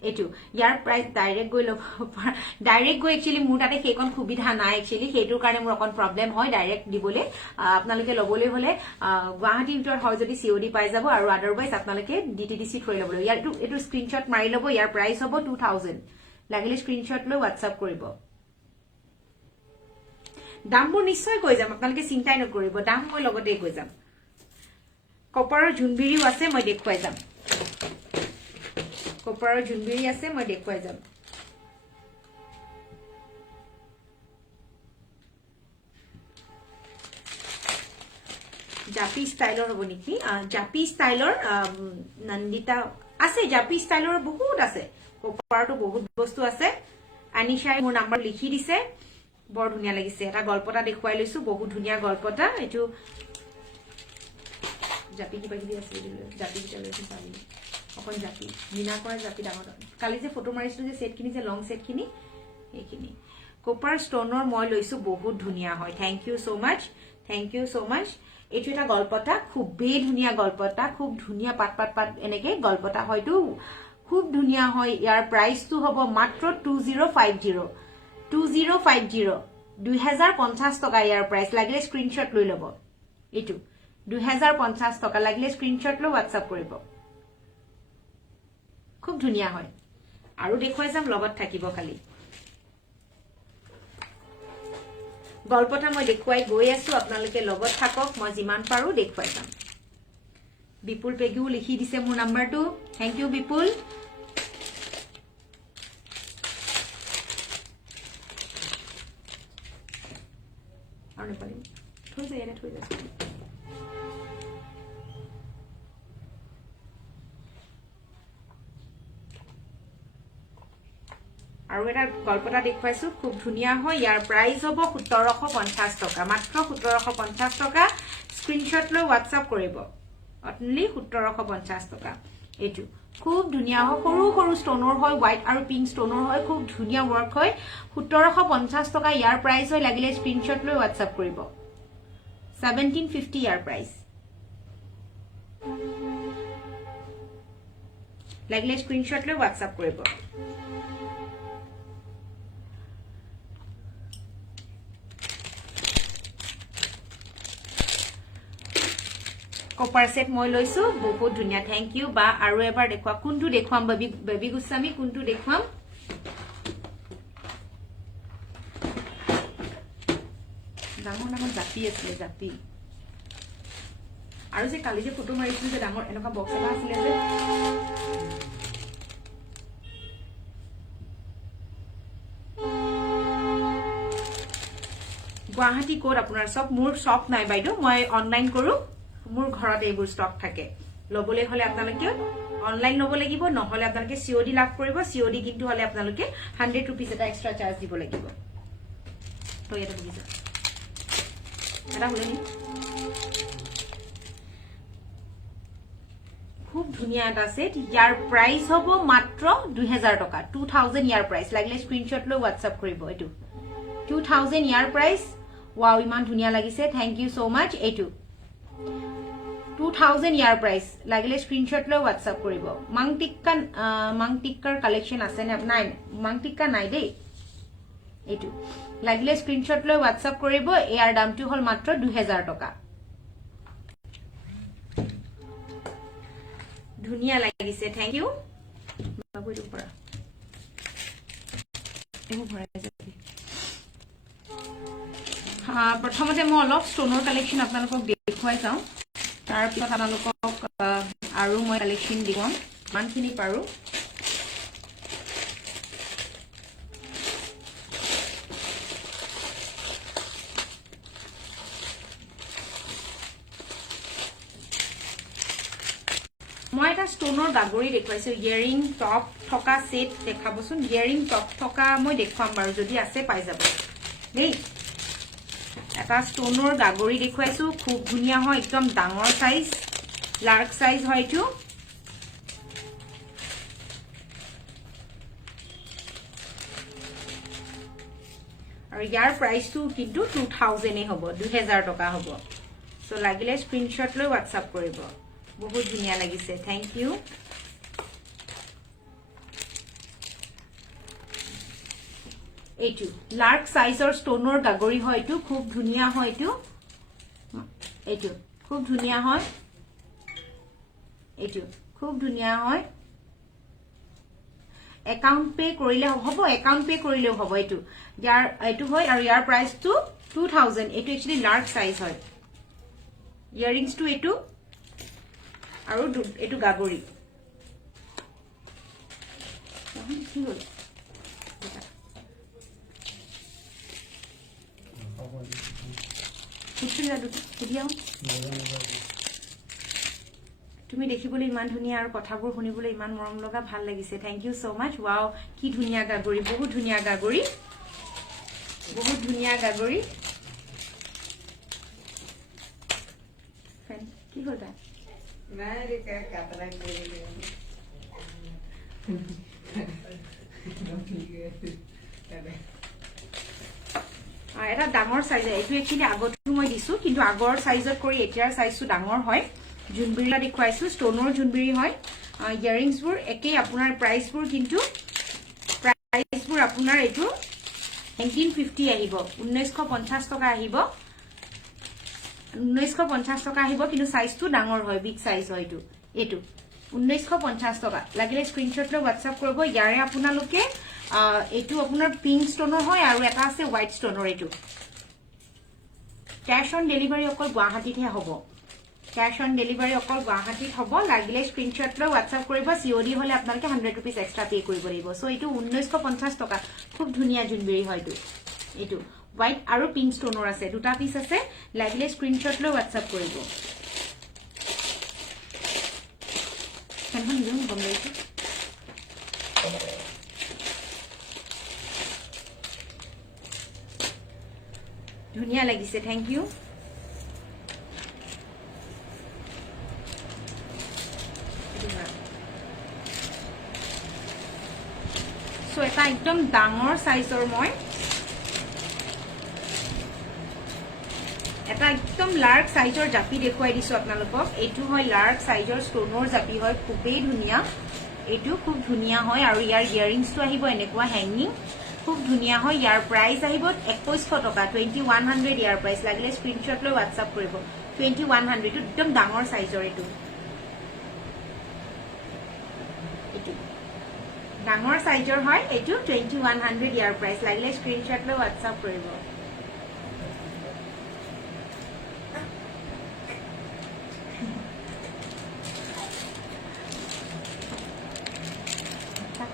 এটু ইয়াৰ প্ৰাইস ডাইৰেক্ট গৈ লব ডাইৰেক্ট গৈ একচুয়ালি মোৰ তাতে সেইকন সুবিধা নাই একচুয়ালি সেইটোৰ কাৰণে মোৰ অকন প্ৰবলেম হয় ডাইৰেক্ট দিবলে আপোনালোকে লবলৈ হলে গুৱাহাটীৰ ভিতৰত হয় যদি সিওডি পাই যাব আৰু আদাৰৱাইজ আপোনালোকে ডিটিডিসি থৈ লবলৈ ইয়াৰ এটু স্ক্ৰিনশ্বট মাৰি লব ইয়াৰ প্ৰাইস হ'ব 2000 লাগিলে স্ক্ৰিনশ্বট লৈ WhatsApp কৰিব দামবোৰ নিশ্চয় কৈ যাম আপোনালোকে চিন্তাই নকৰিব দাম মই লগতে কৈ যাম কপাৰৰ জুনবিৰিও আছে মই দেখুৱাই যাম কপাৰৰ জুনবিৰি আছে মই দেখুৱাই যাম জাপি ষ্টাইলৰ হ'ব নেকি জাপি ষ্টাইলৰ নন্দিতা আছে জাপি ষ্টাইলৰ বহুত আছে কপাৰটো বহুত বস্তু আছে আনিশাই মোৰ নাম্বাৰ লিখি দিছে বৰ ধুনীয়া লাগিছে এটা গল্পটা দেখুৱাই লৈছো বহুত ধুনীয়া গল্পটা এটো জাপি কিবা কিবি আছে জাপি কিটা লৈছো পাৰি অকন জাপি মিনা কৰা জাপি ডাঙৰ কালি যে ফটো মাৰিছিলো যে সেট খিনি যে লং সেট খিনি এইখিনি কোপাৰ ষ্টনৰ মই লৈছো বহুত ধুনীয়া হয় থ্যাংক ইউ সো মাচ এটো এটা গল্পটা খুবেই ধুনীয়া গল্পটা খুব ধুনীয়া পাত এনেকে গল্পটা হয়তো খুব ধুনীয়া হয় ইয়াৰ প্ৰাইসটো হ'ব মাত্ৰ 2050 2050 টকা ইয়াৰ প্ৰাইস লাগিলে স্ক্ৰিনশ্বট লৈ ল'ব এটো 2050 টকা লাগিলে স্ক্ৰিনশ্বট লৈ WhatsApp কৰিব খুব ধুনীয়া হয় আৰু দেখুৱাই যাম লগত থাকিব খালি গল্পটা মই দেখুৱাই গৈ আছো আপোনালোকে লগত থাকক মই যিমান পাৰো দেখুৱাই যাম বিপুল পেগিও লিখি দিছে মোৰ নাম্বাৰটো থ্যাংক ইউ বিপুল আৰু নেপালি থৈ যায় থৈ যায় আৰু এটা গল্পটা দেখুৱাইছো খুব ধুনীয়া হয় ইয়াৰ প্ৰাইস হ'ব 1750 টকা মাত্ৰ 1750 টকা স্ক্ৰিনশ্বট লৈ WhatsApp কৰিব অনলি 1750 টকা এটো খুব ধুনীয়া হয় সৰু সৰু ষ্টনৰ হয় হোৱাইট আৰু পিংক ষ্টনৰ হয় খুব ধুনীয়া ওয়াৰ্ক হয় 1750 টকা ইয়াৰ প্ৰাইস হয় লাগিলে স্ক্ৰিনশ্বট লৈ WhatsApp কৰিব 1750 ইয়াৰ প্ৰাইস লাগিলে স্ক্ৰিনশ্বট লৈ WhatsApp কৰিব কপাৰ সেট মই লৈছো বহুত ধুনীয়া থ্যাংক ইউ বা আৰু এবাৰ দেখুৱা কোনটো দেখুৱাম বেবি গোস্বামী কোনটো দেখুৱাম ডাঙৰ ডাঙৰ জাপি আছে জাপি আৰু যে কালি যে ফটো মাৰিছিলো যে ডাঙৰ এনেকুৱা বক্স এটা আছিল যে গুৱাহাটী কোড আপোনাৰ সব মোৰ শপ নাই বাইদেউ মই অনলাইন কৰো মোৰ ঘৰত এইবোৰ ষ্টক থাকে লবলে হলে আপোনালোকে অনলাইন লব লাগিব নহলে আপোনালোকে সিওডি লাভ কৰিব সিওডি কিন্তু হলে আপোনালোকে 100 रुपीस এটা এক্সট্ৰা চাৰ্জ দিব লাগিব তো এটা বুঝিছো এটা হলে নি খুব ধুনিয়া এটা সেট ইয়াৰ প্ৰাইস হ'ব মাত্ৰ 2000 টকা 2000 ইয়াৰ প্ৰাইস লাগিলে স্ক্ৰিনশ্বট লৈ WhatsApp কৰিব এটো 2000 ইয়াৰ প্ৰাইস ওয়াও ইমান ধুনিয়া লাগিছে থ্যাংক ইউ সো মাচ এটো 2000 ইয়াৰ প্ৰাইস লাগিলে স্ক্ৰিনশ্বট লৈ WhatsApp কৰিব মাংটিক্কাৰ কালেকশন আছে নে নাই মাংটিক্কা নাই দেই এটো লাগিলে স্ক্ৰিনশ্বট লৈ WhatsApp কৰিব ইয়াৰ দামটো হল মাত্ৰ 2000 টকা ধুনিয়া লাগিছে থ্যাংক ইউ বাবুৰ পৰা এমু ভৰাই যাবি প্ৰথমতে মই অলপ ষ্টনৰ কালেকশন আপোনালোকক দেখুৱাই যাওঁ তাৰ পিছত আপোনালোকক আৰু মই কালেকশন দিম মানখিনি পাৰো মই এটা ষ্টনৰ গাগৰি দেখুৱাইছো ইয়াৰিং টপ থকা সেট দেখাবচোন ইয়াৰিং টপ থকা মই দেখুৱাম বাৰু যদি আছে পাই যাব দেই এটা ষ্টনৰ গাগৰি দেখুৱাইছো খুব ধুনিয়া হয় একদম ডাঙৰ সাইজ লাৰ্জ সাইজ হয়টো আৰু ইয়াৰ প্ৰাইসটো কিন্তু 2000 এ হ'ব 2000 টকা হ'ব সো লাগিলে স্ক্ৰিনশ্বট লৈ WhatsApp কৰিব বহুত ধুনিয়া লাগিছে থ্যাংক ইউ এটো লাৰ্জ সাইজৰ ষ্টনৰ গাগৰি হয়টো খুব ধুনিয়া হয়টো এটো খুব ধুনিয়া হয় এটো খুব ধুনিয়া হয় একাউন্ট পে কৰিলে হ'ব একাউন্ট পে কৰিলেও হ'ব এটো ইয়াৰ এটো হয় আৰু ইয়াৰ প্ৰাইসটো 2000 এটো একচুয়ালি লাৰ্জ সাইজ হয় ইয়াৰিংস টু এটো আৰু এটো গাগৰি কি হল তুমি দেখিবলৈ ইমান ধুনিয়া আৰু কথাবোৰ শুনিবলৈ ইমান মৰম লগা ভাল লাগিছে থ্যাংক ইউ সো মাচ ওয়াও কি ধুনিয়া গাগৰি বহুত ধুনিয়া গাগৰি কি হল তা Mari ke kataran diri. এটা ডাঙৰ সাইজ এটো একচুয়ালি আগতো মই দিছো কিন্তু আগৰ সাইজত কৰি এতিয়াৰ সাইজটো ডাঙৰ হয় জুনবিৰিলা দেখুৱাইছো ষ্টনৰ জুনবিৰি হয় ইয়াৰিংস বোৰ একে আপোনাৰ প্ৰাইস বোৰ কিন্তু প্ৰাইস বোৰ আপোনাৰ এটো 1950 আহিব 1950 টকা আহিব 1950 টকা আহিব কিন্তু সাইজটো ডাঙৰ হয় বিগ সাইজ হয় এটো 1950 টকা লাগিলে স্ক্ৰিনশ্বট লৈ WhatsApp কৰিব ইয়াৰে আপোনালোকে এটো আপোনাৰ পিংক ষ্টনৰ হয় আৰু এটা আছে হোৱাইট ষ্টনৰ এটো ক্যাশ অন ডেলিভাৰী অকল গুৱাহাটীতহে হ'ব ক্যাশ অন ডেলিভাৰী অকল গুৱাহাটীত হ'ব লাগিলে স্ক্ৰিনশ্বট লৈ WhatsApp কৰিব COD হলে আপোনালোকে 100 रुपीस এক্সট্ৰা পে কৰিব লাগিব সো এটো 1950 টকা খুব ধুনিয়া জুনবেৰী হয় এটো হোৱাইট আৰু পিংক ষ্টনৰ আছে দুটা পিস আছে লাগিলে স্ক্ৰিনশ্বট লৈ WhatsApp কৰিব কেনখন দিম গম লাগিছে ধুনিয়া লাগিছে থ্যাংক ইউ সো এটা একদম ডাঙৰ সাইজৰ মই এটা একদম লাৰ্জ সাইজৰ জাপি দেখুৱাই দিছো আপোনালোকক এটো হয় লাৰ্জ সাইজৰ ষ্টনৰ জাপি হয় খুবেই ধুনিয়া এটো খুব ধুনিয়া হয় আৰু ইয়াৰ ইয়াৰিংসটো আহিব এনেকুৱা হ্যাঙ্গিং খুব ধুনিয়া হয় ইয়াৰ প্ৰাইস আহিব 2100 টকা 2100 ইয়াৰ প্ৰাইস লাগিলে স্ক্ৰিনশ্বট লৈ WhatsApp কৰিব 2100 একদম ডাঙৰ সাইজৰ এটো ডাঙৰ সাইজৰ হয় এটো 2100 ইয়াৰ প্ৰাইস লাগিলে স্ক্ৰিনশ্বট লৈ WhatsApp কৰিব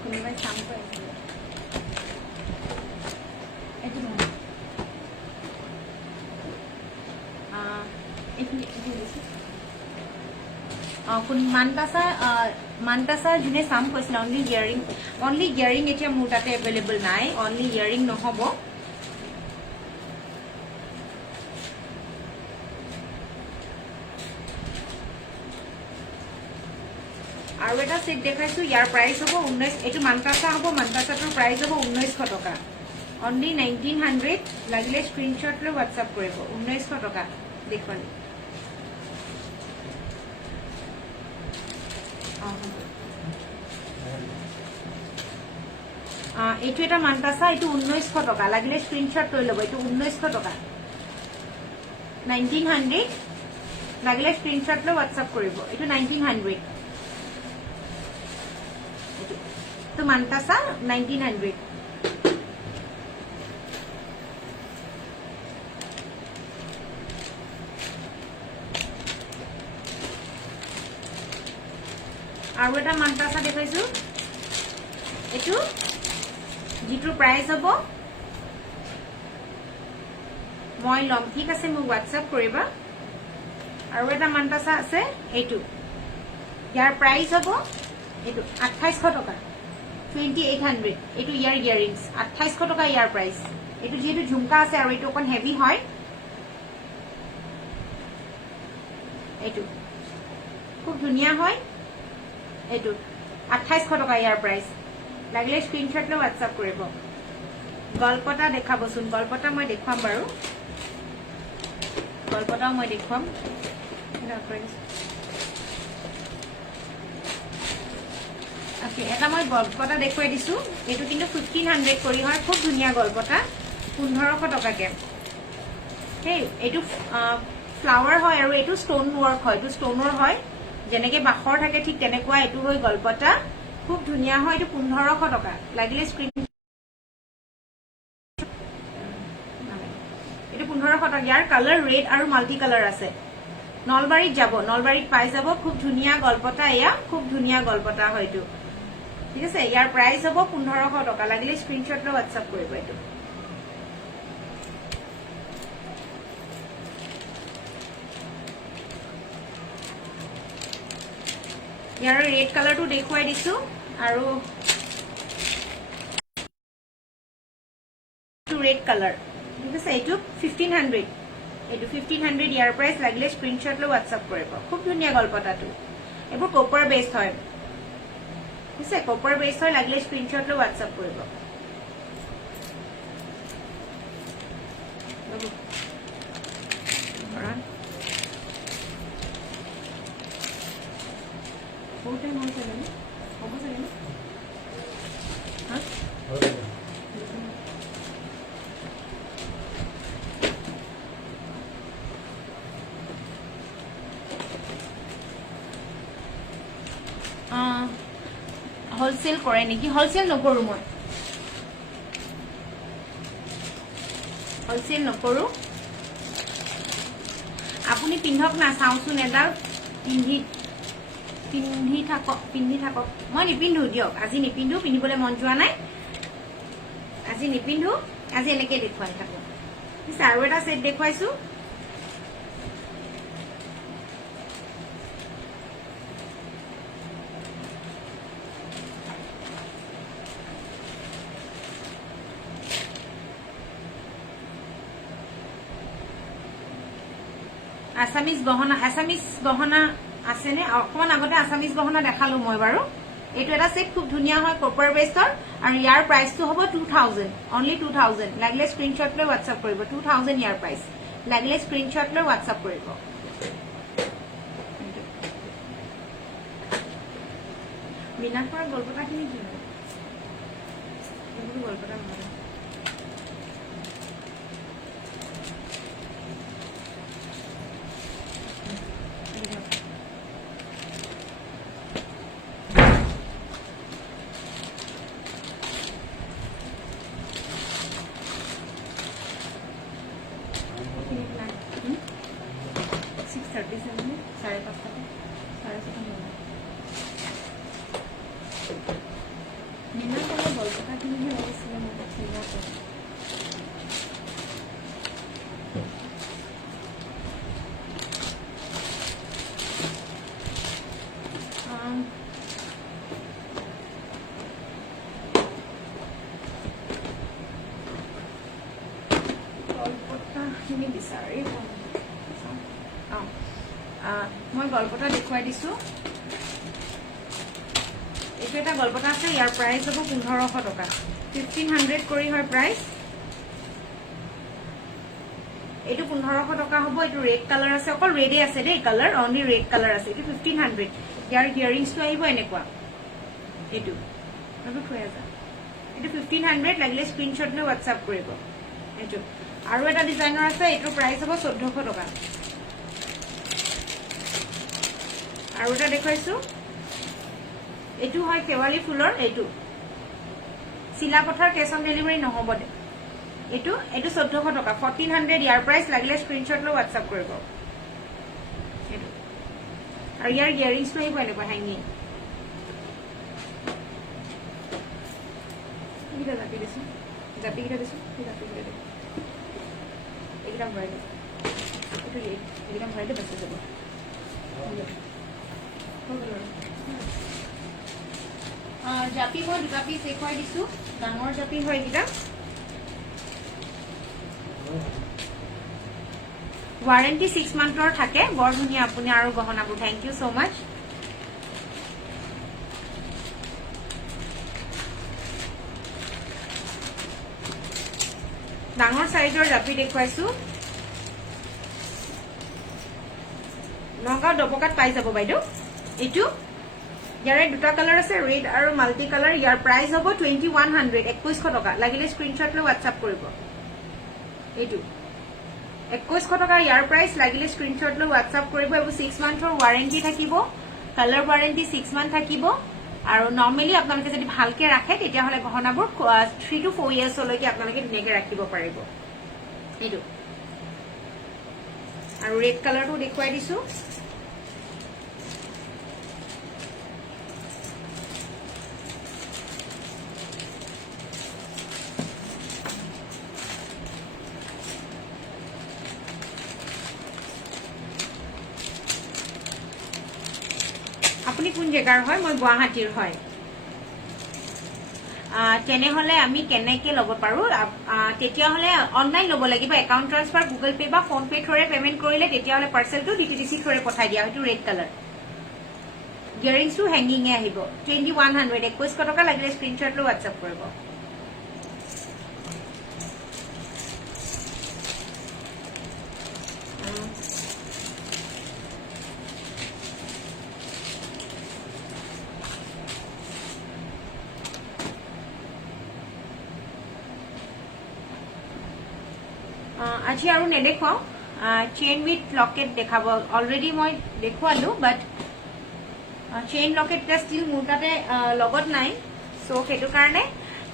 কোনোবাই কাম কৰে এটো কোন মানতাসা জুনে সাম কৈছিল অনলি ইয়াৰিং এতিয়া মোৰ তাতে এভেইলেবল নাই অনলি ইয়াৰিং নহব আৰু এটা সেট দেখাইছো ইয়াৰ প্ৰাইস হ'ব 19 এটো মানতাসা হ'ব মানতাসাটোৰ প্ৰাইস হ'ব 1900 টকা অনলি 1900 লাগিলে স্ক্ৰিনশ্বট লৈ WhatsApp কৰিব 1900 টকা দেখুন এইটো এটা মানতাসা এইটো 1900 টকা লাগিলে স্ক্ৰিনশ্বট লৈ ল'ব এইটো 1900 টকা 1900 লাগিলে স্ক্ৰিনশ্বট লৈ WhatsApp কৰিব এইটো 1900 तो मानतासा 1900 আৰু এটা মানতাসা দেখাইছো এটো জিটো প্ৰাইস হ'ব মই লম ঠিক আছে মোক WhatsApp কৰিবা আৰু এটা মানতাসা আছে এটো ইয়াৰ প্ৰাইস হ'ব এটো 2800 টকা 2800 এটো ইয়াৰ ইয়াৰিংস 2800 টকা ইয়াৰ প্ৰাইস এটো যেটো ঝুমকা আছে আৰু এটো কোন হেভি হয় এটো খুব ধুনিয়া হয় এটো 2800 টকা ইয়াৰ প্ৰাইস লাগিলে স্ক্ৰিনশ্বট লৈ WhatsApp কৰিব গল্পটা দেখাবচোন গল্পটা মই দেখুৱাম বাৰু গল্পটাও মই দেখুৱাম Okay, এটা মই গল্পটা দেখুৱাই দিছো এটো কিন্তু 1500 কৰি হয় খুব ধুনিয়া গল্পটা 1500 টকাকে হেই এটো ফ্লাৱাৰ হয় আৰু এটো ষ্টোন ওয়াৰ্ক হয় এটো ষ্টোনৰ হয় যেনেকে বাখৰ থাকে ঠিক তেনেকুৱা এটো হৈ গল্পটা খুব ধুনিয়া হয় এটো 1500 টকা লাগিলে স্ক্ৰিন এটো 1500 টকা ইয়াৰ কালাৰ ৰেড আৰু মাল্টি কালাৰ আছে নলবাৰীত যাব নলবাৰীত পাই যাব খুব ধুনিয়া গল্পটা এয়া খুব ধুনিয়া গল্পটা হয়টো ঠিক আছে ইয়াৰ প্ৰাইস হ'ব 1500 টকা লাগিলে স্ক্ৰিনশ্বট লৈ WhatsApp কৰিব এটো ইয়াৰ ৰেড কালাৰটো দেখুৱাই দিছো আৰু ৰেড কালাৰ ঠিক আছে এটো 1500 এটো 1500 ইয়াৰ প্ৰাইস লাগিলে স্ক্ৰিনশ্বট লৈ WhatsApp কৰিব খুব ধুনিয়া গল্পটাটো এবোৰ কপাৰ বেসড হয় ঠিক আছে কপাৰ বেসড হয় লাগিলে স্ক্ৰিনশ্বট লৈ WhatsApp কৰিব বহুত টাইম হৈছে নে হ'ব চাগে না হোলসেল কৰে নেকি হোলসেল নকৰো মই হোলসেল নকৰো আপুনি পিন্ধক না চাওচোন এডাল পিন্ধি থাকক মই নিপিন্ধো দিয়ক আজি নিপিন্ধো পিন্ধিবলৈ মন যোৱা নাই আজি নিপিন্ধো আজি এনেকে দেখুৱাই থাকো পিছে আৰু এটা সেট দেখুৱাইছো আসামিজ গহনা আছে নে অকমান আগতে আসামিজ গহনা দেখালো মই বাৰু এটো এটা সেট খুব ধুনিয়া হয় কপাৰ বেসৰ আৰু ইয়াৰ প্ৰাইসটো হ'ব 2000 অনলি 2000 লাগিলে স্ক্ৰিনশ্বট লৈ WhatsApp কৰিব 2000 ইয়াৰ প্ৰাইস লাগিলে স্ক্ৰিনশ্বট লৈ WhatsApp কৰিব মিনাকৰ গল্পটা কি কি এইবোৰ গল্পটা নহয় মই গল্পটা দেখুৱাই দিছো এইটো এটা গলপতা আছে ইয়াৰ প্ৰাইস হ'ব 1500 টকা 1500 কৰি হয় প্ৰাইস এইটো 1500 টকা হ'ব এইটো ৰেড কালাৰ আছে অকল ৰেডে আছে দেই কালাৰ অনলি ৰেড কালাৰ আছে এইটো 1500 ইয়াৰ ইয়াৰিংছটো আহিব এনেকুৱা এইটো আৰু থৈ আছে এইটো 1500 লাগিলে স্ক্ৰিনশ্বট লৈ WhatsApp কৰিব এইটো আৰু এটা ডিজাইনৰ আছে এইটোৰ প্ৰাইস হ'ব 1400 টকা আৰু এটা দেখাইছো এইটো হয় কেৱালি ফুলৰ এইটো চিলা পথাৰ কেছ অন ডেলিভাৰী নহব দে এইটো 1400 টকা 1400 ইয়াৰ প্ৰাইস লাগিলে স্ক্ৰিনশ্বট লৈ WhatsApp কৰিব এইটো আৰু ইয়াৰ ইয়াৰিংছটো আহিব এনেকুৱা হেংগিং কিটা জাপি দিছো এইকেইটা দে এইকেইটা ভৰাই দে এইকেইটা ভৰাই দে বাচি যাব জাপি মই দুটা পিচ দেখুৱাই দিছো ডাঙৰ জাপি হয় এইকেইটা ৱাৰেণ্টি 6 মান্থৰ থাকে বৰ ধুনীয়া আপুনি আৰু গহনাবোৰ থ্যাংক ইউ সো মাচ ডাঙৰ সাইজৰ জাপি দেখুৱাইছো নগাঁও দপকাত পাই যাব বাইদেউ এইটো ইয়াৰে দুটা কালাৰ আছে ৰেড আৰু মাল্টি কালাৰ ইয়াৰ প্ৰাইস হ'ব 2100 2100 টকা লাগিলে স্ক্ৰিনশ্বট লৈ WhatsApp কৰিব এইটো 2100 টকা ইয়াৰ প্ৰাইস লাগিলে স্ক্ৰিনশ্বট লৈ WhatsApp কৰিব আৰু 6 মান্থৰ ৱাৰেণ্টি থাকিব কালাৰ ৱাৰেণ্টি 6 মান্থ থাকিব আৰু নৰ্মালি আপোনালোকে যদি ভালকে ৰাখে তেতিয়া হলে গহনাবোৰ 3 to 4 ইয়াৰ্ছ লৈকে আপোনালোকে ধুনীয়াকৈ ৰাখিব পাৰিব এইটো আৰু ৰেড কালাৰটো দেখুৱাই দিছো আপুনি কোন জেগাৰ হয় মই গুৱাহাটীৰ হয় তেনেহলে আমি কেনেকে লব পাৰো তেতিয়া হলে অনলাইন লব লাগিব একাউন্ট ট্ৰান্সফাৰ গুগল পে বা ফোন পে থৰে পেমেন্ট কৰিলে তেতিয়া হলে পাৰ্সেলটো ডিটিডিসি থৰে পঠাই দিয়া হয়টো ৰেড কালাৰ ইয়াৰিংছটো হেংগিং এ আহিব 2100 2100 টকা লাগিলে স্ক্ৰিনশ্বট লৈ WhatsApp কৰিব আজি আৰু নেদেখাও চেইন উইথ লকেট দেখাব অলৰেডি মই দেখুৱালো বাট চেইন লকেট ষ্টিল মোৰ তাতে লগত নাই সো সেইটো কাৰণে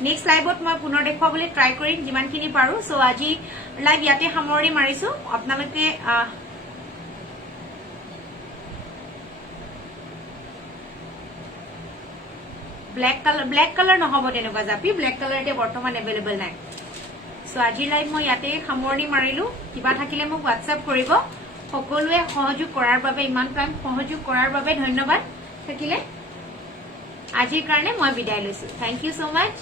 নেক্সট লাইভত মই পুনৰ দেখুৱাবলৈ ট্ৰাই কৰিম যিমানখিনি পাৰো সো আজি লাইভ ইয়াতে সামৰণি মাৰিছো আপোনালোকে ব্লেক কালাৰ নহব তেনেকুৱা জাপি ব্লেক কালাৰ এতিয়া বৰ্তমান এভেইলেবল নাই সো আজি লাইভ মই ইয়াতে সামৰণি মাৰিলো কিবা থাকিলে মোক WhatsApp কৰিব সকলোৱে সহযোগ কৰাৰ বাবে ইমান টাইম সহযোগ কৰাৰ বাবে ধন্যবাদ থাকিলে আজিৰ কাৰণে মই বিদায় লৈছো থ্যাংক ইউ সো মাচ